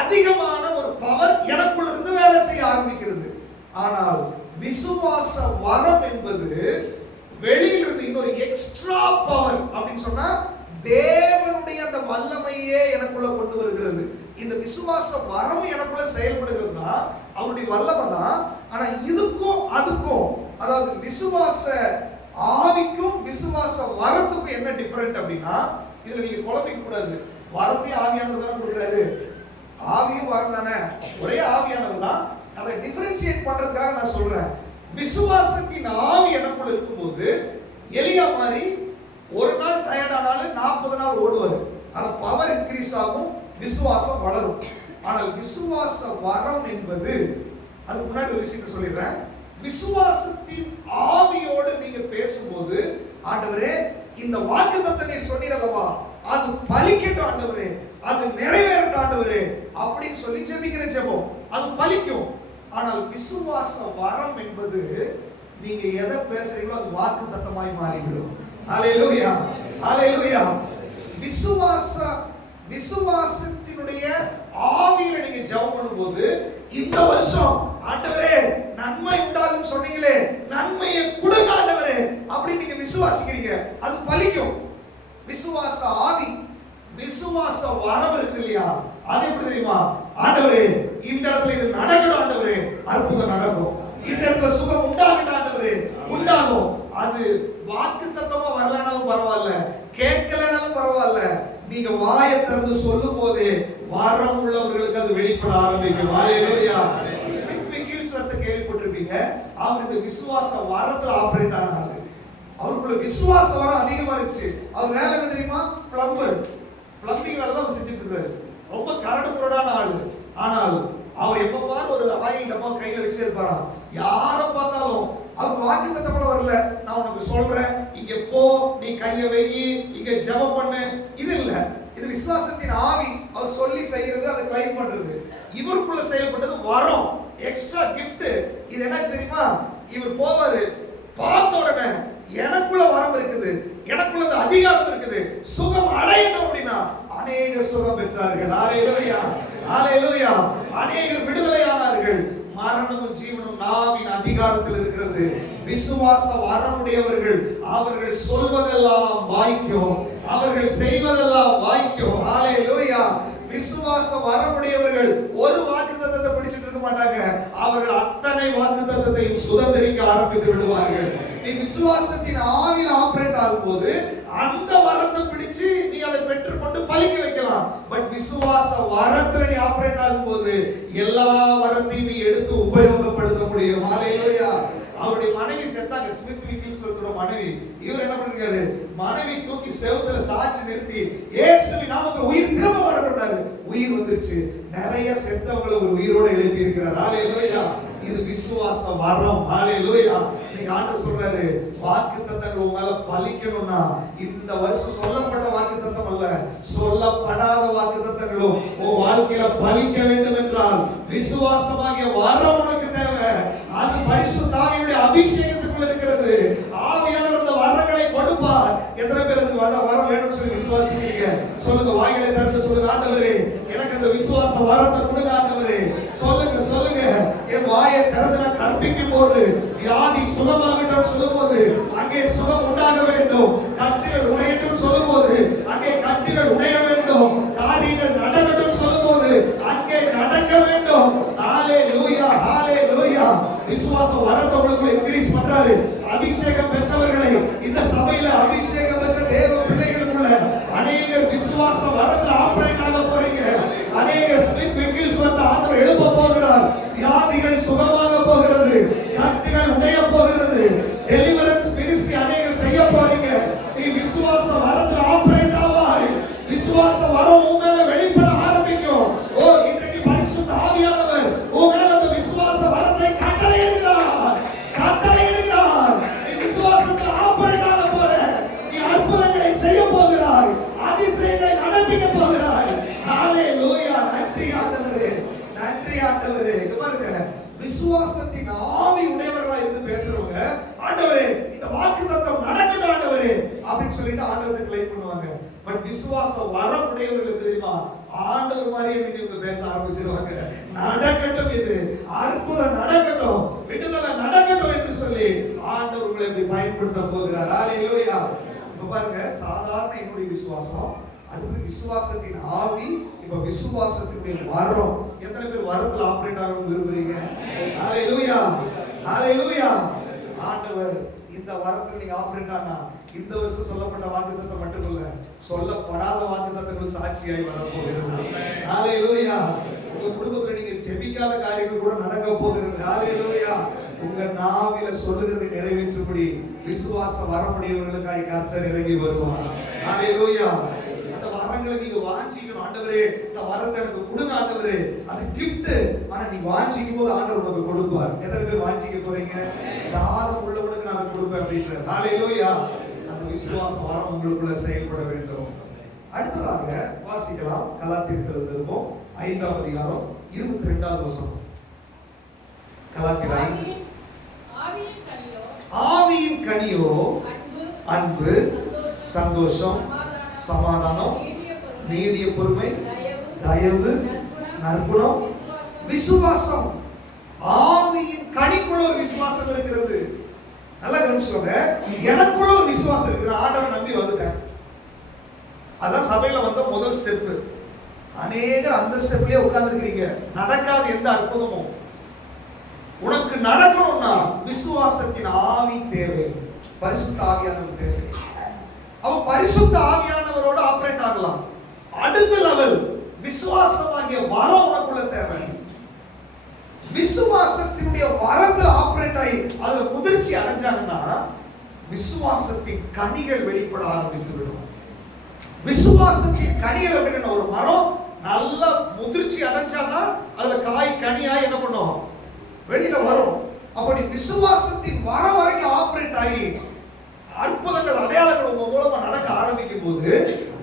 அதிகமான ஒரு பவர் எனக்குள்ள இருந்து வேலை செய்ய ஆரம்பிக்கிறது. ஆனால் விசுவாச வரம் என்பது வெளியிலிருந்து இன்னொரு எக்ஸ்ட்ரா பவர் அப்படின்னு சொன்னா தேவனுடைய அந்த வல்லமையே எனக்குள்ள கொண்டு வருகிறது. இந்த விசுவாச வரம் எனக்குள்ள செயல்படுகிறதுனா அவருடைய வல்லமை தான். ஆனா இதுக்கும் அதுக்கும், அதாவது விசுவாச ஆவிக்கும் விசுவாச வரத்துக்கும் என்ன டிஃபரெண்ட் அப்படின்னா, இதுல நீங்க குழம்பிக்க கூடாது. வரத்தையும் ஆவியானவர் தான் கொடுக்குறாரு, ஆவியும் வரம் தானே, ஒரே ஆவியானவர் தான். அதை டிஃபரன்ஷியேட் பண்றதுக்காக நான் சொல்றேன். விசுவாசத்தின் ஆவி எனக்குள்ள இருக்கும்போது எலியா மாதிரி ஒரு நாள் டயர்ட் ஆனாலும் 40 நாள் ஓடுவார். அது பவர் இன்க்ரீஸ் ஆகும், விசுவாசம் வளரும். ஆனால் விசுவாச வரம் என்பது, அதுக்கு முன்னாடி ஒரு விஷயத்தை சொல்லிடுறேன். விசுவாசத்தின் ஆவியோடு நீங்க பேசும்போது, ஆண்டவரே இந்த வாக்குத்தத்தத்தை நீ சொன்னீரல்லவா, அது பலிக்கட்டும் ஆண்டவரே, அது நிறைவேறட்டும் ஆண்டவரே அப்படின்னு சொல்லி ஜெபிக்கிற ஜெபம் அது பலிக்கும். ஆனால் விசுவாச வரம் என்பது நீங்க எதை பேசுறீங்களோ அது வாக்குத்தத்தமாய் மாறிவிடும். ஹல்லேலூயா, ஹல்லேலூயா. விசுவாசத்தினுடைய ஆவியில நீங்க ஜெபம் பண்ணும்போது, இந்த வருஷம் ஆண்டவரே நன்மை உண்டாகும் சொன்னீங்களே, நன்மையை கொடுங்க ஆண்டவரே அப்படி நீங்க விசுவாசிக்கிறீங்க, அது பலிக்கும். விசுவாச ஆவி, விசுவாச வரம் இருக்குது இல்லையா, அது எப்படி தெரியுமா? ஆண்டவரே இந்த இடத்துல இது நடக்கணும் ஆண்டவரே, அற்புதம் நடக்கும். இந்த இடத்துல சுகம் உண்டாகட்டும் ஆண்டவரே, உண்டாகும். அது வாக்குத்தத்தமா வரலனாலும் பரவாயில்ல, கேட்கலனாலும் பரவாயில்ல, நீங்க வாயை திறந்து சொல்லும் போதே வரம் உள்ளவர்களுக்கு அது வெளிப்பட ஆரம்பிக்கும். ஹல்லேலூயா. ஸ்மித் விக்கில்சர்ட்ட கேள்விப்பட்டிருப்பீங்க. அவர் இந்த விசுவாச வரத்துல ஆபரேட் ஆனாரு. அவருக்குள்ள விசுவாச வரம் அதிகமா இருந்துச்சு. அவர் வேலை என்ன தெரியுமா? பிளம்பர். பிளம்பிங் வேலை தான் செஞ்சுட்டு இருக்காரு. ரொம்ப கரடு முரடான ஆளு. ஆனால் அவர் எப்ப பாரு ஒரு ஆயில் டப்பா கையில வச்சே இருப்பாராம். யாரை பார்த்தாலும் அவர் வாக்குத்தத்தம் வரல, நான் உனக்கு சொல்றேன், இங்க போ, நீ கையை வெயி, இங்க ஜெபம் பண்ணு, இது இல்ல. இது விசுவாசத்தின் ஆவி. அவர் சொல்லி செய்யறது, அதை கிளைம் பண்றது. இவருக்குள்ள செயல்பட்டது வரம், எக்ஸ்ட்ரா கிஃப்ட். இது என்ன தெரியுமா? இவர் போவாரு, பார்த்த உடனே எனக்குள்ள வரம் இருக்குது, எனக்குள்ள அந்த அதிகாரம் இருக்குது, சுகம் அடையணும் அப்படின்னா அநேக சுகம் பெற்றார்கள். ஹல்லேலூயா, ஹல்லேலூயா. அநேகர் விடுதலையானார்கள். மரணமும் ஜீவனும் நாவின் அதிகாரத்தில் இருக்கிறது. விசுவாச வரமுடையவர்கள் அவர்கள் சொல்வதெல்லாம் வாய்க்கும், அவர்கள் செய்வதெல்லாம் வாய்க்கும். ஹல்லேலூயா. விசுவாச வரமுடையவர்கள் ஒரு வாக்குத்தத்தத்தை பிடிச்சிட்டு இருக்க மாட்டாங்க, அவர்கள் அத்தனை வாக்குத்தத்தத்தையும் சுதந்திரிக்க ஆரம்பித்து விடுவார்கள். நீ விசுவாசத்தின் ஆவியில் ஆபரேட் ஆகும்போது அந்த வரத்தை பிடிச்சு நீ அதை பெற்றுக்கொண்டு பலிக்க வைக்கலாம். பட் விசுவாச வரத்துல நீ ஆபரேட் ஆகும்போது எல்லா வரத்தையும் நீ எடுத்து உபயோகப்படுத்த முடியும். ஹல்லேலூயா. அவருடைய மனைவி செத்தாங்க, ஸ்மித் விக்கில்சரோட மனைவி. இவர் என்ன பண்ணிருக்காரு? மனைவி தூக்கி செவுத்துல சாட்சி நிறுத்தி இயேசுவின் நாமத்தில் உயிர் திரும்ப வரணும்னாரு. உயிர் வந்துருச்சு. நிறைய செத்தவங்களை ஒரு உயிரோட எழுப்பி இருக்கிறார். ஹல்லேலூயா. இது விசுவாச வரம். ஹல்லேலூயா. நீங்க ஆண்டவர் சொல்றாரு, வாக்குத்தத்தங்கள் உங்க மேல பலிக்கணும்னா இந்த வருஷம் சொல்லப்பட்ட வாக்குத்தத்தம் அல்ல, சொல்லப்படாத வாக்குத்தத்தங்களும் உன் வாழ்க்கையில பலிக்க வேண்டும் என்றால் விசுவாசமாகிய வரம் உனக்கு தேவை. அது பரிசுத்த ஆவியுடைய அபிஷேகத்துக்குள்ள இருக்கிறது. ஆவியானவர் அந்த வரங்களை கொடுப்பார். எத்தனை பேர் அதுக்கு வரம் வேணும்னு சொல்லி விசுவாசிக்கிறீங்க? சொல்லுங்க, வாய்களை திறந்து சொல்லுங்க, ஆண்டவரே எனக்கு அந்த விசுவாச வரத்தை கொடுங்க ஆண்டவரே. சொல்லுங்க, சொல்லுங்க. என் வாயை திறந்து நான் கற்பிக்கும் போது வியாதி சுகமாகட்டும் சொல்லும் போது அங்கே சுகம் உண்டாக வேண்டும். கட்டிகள் உடையட்டும் சொல்லும் போது அங்கே கட்டிகள் உடைய வேண்டும். காரியங்கள் நடக்கட்டும் சொல்லும் போது அங்கே நடக்க வேண்டும். ஹல்லேலூயா, ஹல்லேலூயா. விசுவாச வரத்தை உங்களுக்கு இன்கிரீஸ் பண்றாரு. அபிஷேகம் பெற்றவர்களை இந்த சபையில அபிஷேகம் பெற்ற தேவ பிள்ளைகளுக்குள்ள அநேகர் விசுவாச வரத்துல ஆபரேட் ஆக போறீங்க. அநேக ஸ்மித் விக்கில்சர்ட்ட ஆண்டவர் எழுப்ப போகிறார். வியாதிகள் சுகமாக போகிறது, கட்டுகள் உடைய போகிறது. டெலிவரன்ஸ் மினிஸ்ட்ரி அநேகர் செய்ய போறீங்க. நீ விசுவாச வரத்துல ஆபரேட் ஆவாய். விசுவாச வரம் உன் மேல வெளிப்பட ஆரம்பிக்கும். ஓ, இன்றைக்கு பரிசுத்த ஆவியானவர் உன் மேல அந்த விசுவாச வரத்தை கட்டளையிடுகிறார், கட்டளையிடுகிறார். நீ விசுவாசத்துல ஆபரேட் ஆக போற. நீ அற்புதங்களை செய்ய போகிறாய், அதிசயங்களை நடப்பிக்க போகிறாய். ஹல்லேலூயா. நன்றி ஆண்டவரே, நன்றி ஆண்டவரே. இங்க பாருங்க, விசுவாசத்தின் ஆவி உடையவர்களா இருந்து பேசுறவங்க, ஆண்டவரே இந்த வாக்குத்தத்தம் நடக்கட்டும் ஆண்டவரே அப்படின்னு சொல்லிட்டு ஆண்டவரை கிளைம் பண்ணுவாங்க. பட் விசுவாச வரம் உடையவர்கள் எப்படி தெரியுமா? ஆண்டவர் மாதிரியே இவங்க பேச ஆரம்பிச்சிருவாங்க. நடக்கட்டும், இது அற்புதம் நடக்கட்டும், விடுதலை நடக்கட்டும் என்று சொல்லி ஆண்டவர் உங்களை இப்படி பயன்படுத்த போகிறார். ஹல்லேலூயா. இப்ப பாருங்க, சாதாரண என்னுடைய விசுவாசம், அது விசுவாசத்தின் ஆவி. இப்ப விசுவாசத்தினுடைய வரம். எத்தனை பேர் வரத்துல ஆபரேட் ஆகணும் விரும்புறீங்க? ஹல்லேலூயா, ஹல்லேலூயா. ஆண்டவர் இந்த வரத்துல நீங்க ஆபரேட் ஆனா இந்த வருஷம் சொல்லப்பட்ட வாக்குத்தத்தம் மட்டுமல்ல, சொல்லப்படாத வாக்குத்தத்தங்கள் சாட்சியாய் வரப்போகிறது. ஹல்லேலூயா. உங்க குடும்பத்துல நீங்க ஜெபிக்காத காரியங்கள் கூட நடக்க போகிறது. ஹalleluya. உங்க நாவில சொல்லுகிறதை நிறைவேற்றும்படி விசுவாச வரமுடையவர்களுக்காய் கர்த்தர் இறங்கி வருவார். ஹalleluya. அந்த வரங்களை நீங்க வாஞ்சிக்கணும். ஆண்டவரே இந்த வரத்தை எனக்கு கொடுங்க ஆண்டவரே, அது gift. ஆனா நீங்க வாஞ்சிக்கும் போது ஆண்டவர் உங்களுக்கு கொடுப்பார். எத்தனை பேர் வாஞ்சிக்க போறீங்க? தாகம் உள்ளவனுக்கு நான் கொடுப்பேன் அப்படின்றார். ஹalleluya. அந்த விசுவாச வரம் உங்களுக்குள்ள செயல்பட வேண்டும். அடுத்ததாக வாசிக்கலாம். கலாத்தியர்கள் எழுதியிருக்கோம் 5ஆம் அதிகாரம் 22வது வசனம். கலாத்தியர் ஆவியின் கனியோ அன்பு, சந்தோஷம், சமாதானம், நீடிய பொறுமை, தயவு, நற்குணம், விசுவாசம். ஆவியின் கனிக்குள்ள ஒரு விசுவாசம் இருக்கிறது. நல்லா கவனிச்சுக்கோங்க. எனக்குள்ள ஒரு விசுவாசம் இருக்கு. ஆண்டவரை நம்பி வந்துட்டேன். அதான் சபையில வந்த முதல் ஸ்டெப். அநேகர் அந்த ஸ்டெப்லயே உட்கார்ந்துருக்கீங்க. நடக்காத எந்த அற்புதமும் உனக்கு நடக்கணும்னா விசுவாசத்தின் ஆவி தேவை. பரிசுத்த ஆவியானவர் தேவை. அவ பரிசுத்த ஆவியானவரோட ஆபரேட் ஆகலாம். அடுத்த லெவல் விசுவாசமாகிய வரம் உனக்குள்ள தேவை. விசுவாசத்தினுடைய வரத்துல ஆபரேட் ஆகி அதுல முதிர்ச்சி அடைஞ்சாங்கன்னா விசுவாசத்தின் கனிகள் வெளிப்பட ஆரம்பித்து விடும். விசுவாசத்தின் கனிகள் அப்படின்னா ஒரு மரம் நல்ல முதிர்ச்சி அடைஞ்சாதான் அதுல காய் கனியா என்ன பண்ணும்? வெளியில வரும். அப்படி விசுவாசத்தின் வரம் வரைக்கும் ஆபரேட் ஆகி அற்புதங்கள் அடையாளங்கள் உங்க மூலமா நடக்க ஆரம்பிக்கும் போது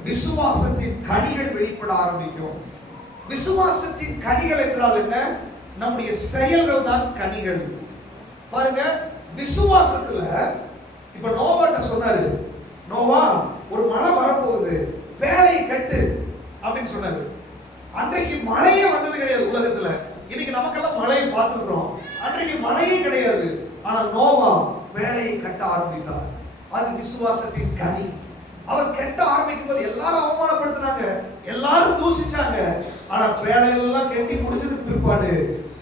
விசுவாசத்தின் கனிகள் வெளிப்பட ஆரம்பிக்கும். விசுவாசத்தின் கனிகள் என்றால் என்ன? நம்முடைய செயல்கள் தான் கனிகள். பாருங்க, விசுவாசத்துல இப்ப நோவாட்ட சொன்னாரு, நோவா ஒரு மழை வரப்போகுது, வேலையை கட்டு அப்படின்னு சொன்னாரு. அன்றைக்கு மழையே வந்தது கிடையாது உலகத்துல. இன்னைக்கு நமக்கெல்லாம் மழையை பார்த்துக்கிறோம். அன்றைக்கு மழையே கிடையாது. ஆனா நோவா வேலையை கட்ட ஆரம்பித்தார். அது விசுவாசத்தின் கனி. அவர் கட்ட ஆரம்பிக்கும் போது எல்லாரும் அவமானப்படுத்தினாங்க, எல்லாரும் தூசிச்சாங்க. ஆனா வேலையெல்லாம் கட்டி முடிச்சதுக்கு பிற்பாடு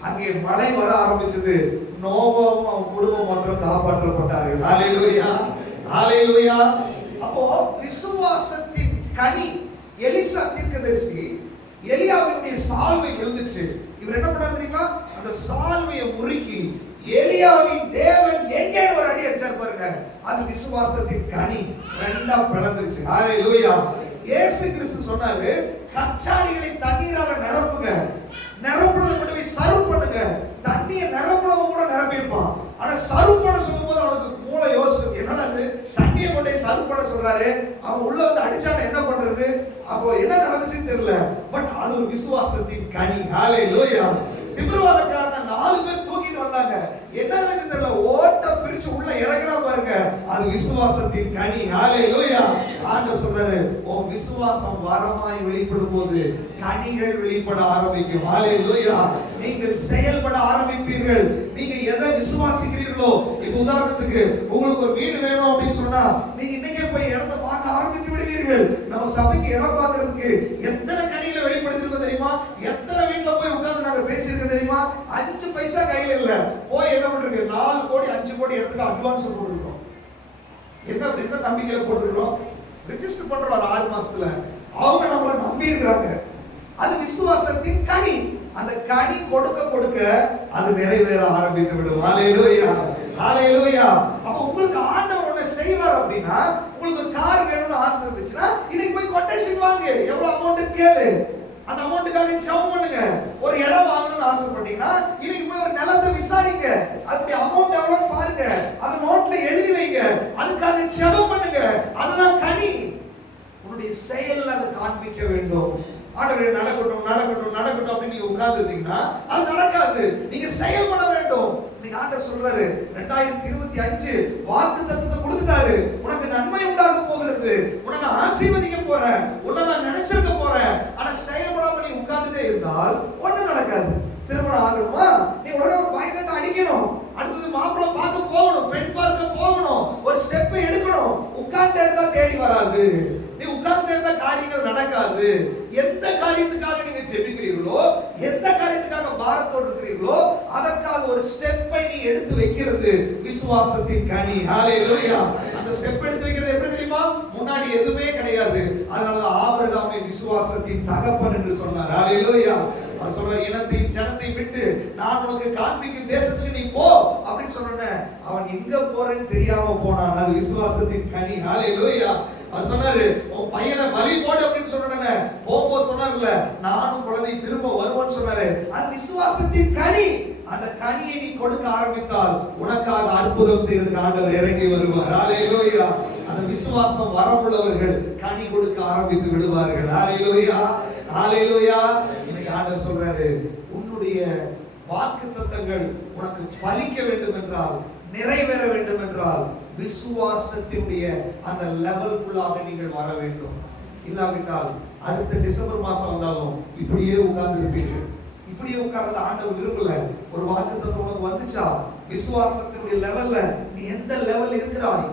அங்கே மழை வர ஆரம்பிச்சது. நோவாவும் அவன் குடும்பம் மாத்திரம் காப்பாற்றப்பட்டார்கள். ஹalleluya, ஹalleluya. அப்போ விசுவாசத்தின் கனி. எலிசா தீர்க்கதரிசி எலியாவினுடைய சால்வை விழுந்துச்சு. இவர் என்ன பண்ணாரு தெரியுமா? அந்த சால்வையை முறுக்கி எலியாவின் தேவன் எங்கே ஒரு அடி அடிச்சார் பாருங்க. அது விசுவாசத்தின் கனி. ரெண்டா பிளந்துருச்சு. ஹalleluya. இயேசு கிறிஸ்து சொன்னாரு, கச்சாடிகளை தண்ணீரால நிரப்புங்க, நிரப்புறது மட்டுமே சர்வ் பண்ணுங்க. தண்ணியை நிரப்புறவங்க கூட நிரப்பியிருப்பான். ஆனா சர்வ் பண்ண சொல்லும்போது அவனுக்கு மூளை யோசிச்சு, என்னடா அது தண்ணியை கொண்டே சர்வ் பண்ண சொல்றாரு, அவன் உள்ள வந்து அடிச்சான என்ன பண்றது? அப்போ என்ன நடந்துச்சுன்னு தெரியல. பட் அது ஒரு விசுவாசத்தின் கனி. ஹalleluya. திமிர்வாதக்காரன 4 பேர் தூக்கிட்டு வந்தாங்க. என்ன நடந்துச்சு தெரியல. ஓட்ட பிரிச்சு உள்ள இறங்கினா பாருங்க, அது விசுவாசத்தின் கனி. ஹalleluya. ஆண்டவர் சொல்றாரு, ஓ விசுவாசம் வரமாய் வெளிப்படும் போது கனிகள் வெளிப்பட ஆரம்பிக்கும். ஹalleluya. நீங்கள் செயல்பட ஆரம்பிப்பீர்கள். நீங்க எதை விசுவாசிக்கிறீர்களோ, இப்போ உதாரணத்துக்கு உங்களுக்கு ஒரு வீடு வேணும் அப்படின்னு சொன்னா நீங்க இன்னைக்கே போய் இடத்தை பார்க்க ஆரம்பித்து விடுவீர்கள். நம்ம சபைக்கு இடம் பார்க்கிறதுக்கு எத்தனை கனிகளை வெளிப்படுத்திருக்கோம் தெரியுமா? எத்தனை வீட்டுல போய் உட்கார்ந்து நாங்க பேசியிருக்கோம் தெரியுமா? 5 பைசா கையில இல்ல, போய் என்ன பண்றீங்க? 4 கோடி 5 கோடி இடத்துக்கு அட்வான்ஸ் போட்டுருக்கோம். என்ன நம்பிக்கையில போட்டுருக்கோம்? ரெஜிஸ்டர் பண்றோம் 6 மாசத்துல. அவங்க நம்மள நம்பி இருக்காங்க. அது விசுவாசத்தின் கனி. அந்த கனி கொடுக்க கொடுக்க அது நிறைவேற ஆரம்பித்து விடும். ஹalleluya, ஹalleluya. அப்ப உங்களுக்கு ஆண்டவர் என்ன செய்வார் அப்படின்னா, உங்களுக்கு ஒரு கார் வேணும்னு ஆசை இருந்துச்சுன்னா இன்னைக்கு போய் கொட்டேஷன் வாங்க, எவ்வளவு அமௌண்ட் கேளு, அந்த அமௌண்ட்டுக்காக செலவு பண்ணுங்க. ஒரு இடம் வாங்கணும்னு ஆசைப்பட்டீங்கன்னா இன்னைக்கு போய் ஒரு நிலத்தை விசாரிங்க, அதோட அமௌண்ட் எவ்வளவு பாருங்க, அதை நோட்ல எழுதி வைங்க, அதுக்காக செலவு பண்ணுங்க. அதுதான் கனி. உன்னுடைய செயல்ல அதை காண்பிக்க வேண்டும். ஆண்டவரே நடக்கட்டும் நடக்கட்டும் நடக்கட்டும் அப்படின்னு நீங்க உட்கார்ந்துட்டீங்கன்னா அது நடக்காது. நீங்க செயல்பட வேண்டும். நீங்க ஆண்டவர் சொல்றாரு 2025 வாக்குத்தத்தத்தை கொடுத்துட்டாரு. உனக்கு நன்மை உண்டாக போகிறது, உன்னை நான் ஆசீர்வதிக்க போறேன், உன்னை நான் நினைச்சிருக்க போறேன். ஆனா செயல்படாம நீ உட்கார்ந்துட்டே இருந்தால் ஒண்ணும் நடக்காது. திருமணம் ஆகணுமா? நீ உடனே ஒரு பாயிண்ட் அடிக்கணும், அடுத்தது மாப்பிள்ளை பார்க்க போகணும், பெண் பார்க்க போகணும், ஒரு ஸ்டெப் எடுக்கணும். உட்கார்ந்து இருந்தா தேடி வராது. நீ உட்கார்ந்து இருந்தா காரியங்கள் நடக்காது. எந்த காரியத்துக்காக நீங்க ஜெபிக்கிறீர்களோ, எந்த காரியத்துக்காக பாரத்தோடு இருக்கிறீர்களோ, அதற்காக ஒரு ஸ்டெப்பை நீ எடுத்து வைக்கிறது விசுவாசத்தின் கனி. ஹalleluya. அந்த ஸ்டெப் எடுத்து வைக்கிறது எப்படி தெரியுமா? முன்னாடி எதுவுமே கிடையாது. அதனால ஆபிரகாமை விசுவாசத்தின் தகப்பன் என்று சொன்னார். ஹalleluya. அவர் சொல்றாரு, இனத்தை ஜனத்தை விட்டு நான் உனக்கு காண்பிக்கும் தேசத்துக்கு நீ போ அப்படின்னு சொன்னோன்னே அவன் எங்க போறேன்னு தெரியாம போனான். அது விசுவாசத்தின் கனி. ஹalleluya. அவர் சொன்னாரு, உன் பையனை பலி போடு அப்படின்னு சொன்னோன்னே போகும்போது சொன்னார்ல, நானும் குழந்தை திரும்ப வருவேன்னு சொன்னாரு. அது விசுவாசத்தின் கனி. அந்த கனியை நீ கொடுக்க ஆரம்பித்தால் உனக்காக அற்புதம் செய்யறதுக்கு ஆண்டவர் இறங்கி வருவார். ஹalleluya. அந்த விசுவாசம் வரமுள்ளவர்கள் கனி கொடுக்க ஆரம்பித்து விடுவார்கள். ஹalleluya. ஹalleluya. இன்னைக்கு ஆண்டவர் சொல்றாரு, உன்னுடைய வாக்குத்தத்தங்கள் உனக்கு பலிக்க வேண்டும் என்றால், நிறைவேற வேண்டும் என்றால் விசுவாசத்தினுடைய அந்த லெவலுக்குள்ளாக நீங்கள் வர வேண்டும். இல்லாவிட்டால் அடுத்த டிசம்பர் மாசம் வந்தாலும் இப்படியே உட்கார்ந்து இருப்பீர்கள். இப்படியே உட்கார்ந்து ஆண்டவர் விரும்பல. ஒரு வாக்குத்தத்தம் உனக்கு வந்துச்சா, விசுவாசத்தினுடைய லெவல்ல நீ எந்த லெவல்ல இருக்கிறாய்,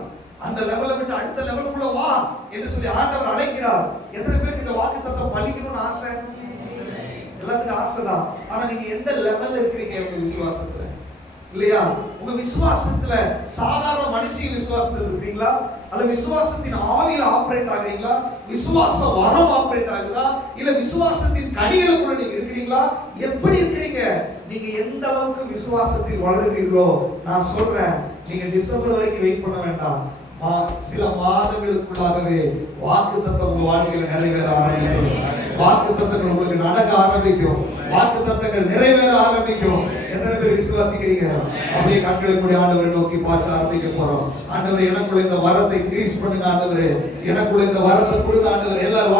அந்த லெவலை விட்டு அடுத்த லெவலுக்குள்ள வா என்று சொல்லி ஆண்டவர் அழைக்கிறார். எத்தனை பேருக்கு இந்த வாக்குத்தத்தம் பலிக்கணும்னு ஆசை? எல்லாத்துக்கும் ஆசைதான். ஆனா நீங்க எந்த லெவல்ல இருக்கிறீங்க உங்க விசுவாசத்துல? இல்லையா? உங்க விசுவாசத்துல சாதாரண மனுஷிய விசுவாசத்துல இருக்கீங்களா, அல்ல விசுவாசத்தின் ஆவியில ஆபரேட் ஆகுறீங்களா, விசுவாச வரம் ஆபரேட் ஆகுதா, இல்ல விசுவாசத்தின் கனிகளுக்குள்ள நீங்க இருக்கிறீங்களா? எப்படி இருக்கிறீங்க? நீங்க எந்த அளவுக்கு விசுவாசத்தில் வளருவீர்களோ, நான் சொல்றேன், நீங்க டிசம்பர் வரைக்கும் வெயிட் பண்ண வேண்டாம். சில மாதங்களுக்குள்ளாகவே வாக்குத்தத்தம் உங்க வாழ்க்கையில நிறைவேற ஆரம்பிக்கும். வாக்குத்தத்தங்கள் உங்களுக்கு நடக்க ஆரம்பிக்கும். வாக்குத்தத்தங்கள் நிறைவேற ஆரம்பிக்கும். எத்தனை பேர் விசுவாசிக்கிறீங்க? அப்படியே கண்களை மூடி ஆண்டவரை நோக்கி பார்க்க ஆரம்பிக்க போறோம். ஆண்டவரே, எனக்குள்ள இந்த வரத்தை இன்க்ரீஸ் பண்ணுங்க. ஆண்டவரே, எனக்குள்ள இந்த வரத்தை கொடுங்க. ஆண்டவரே, எல்லாரும்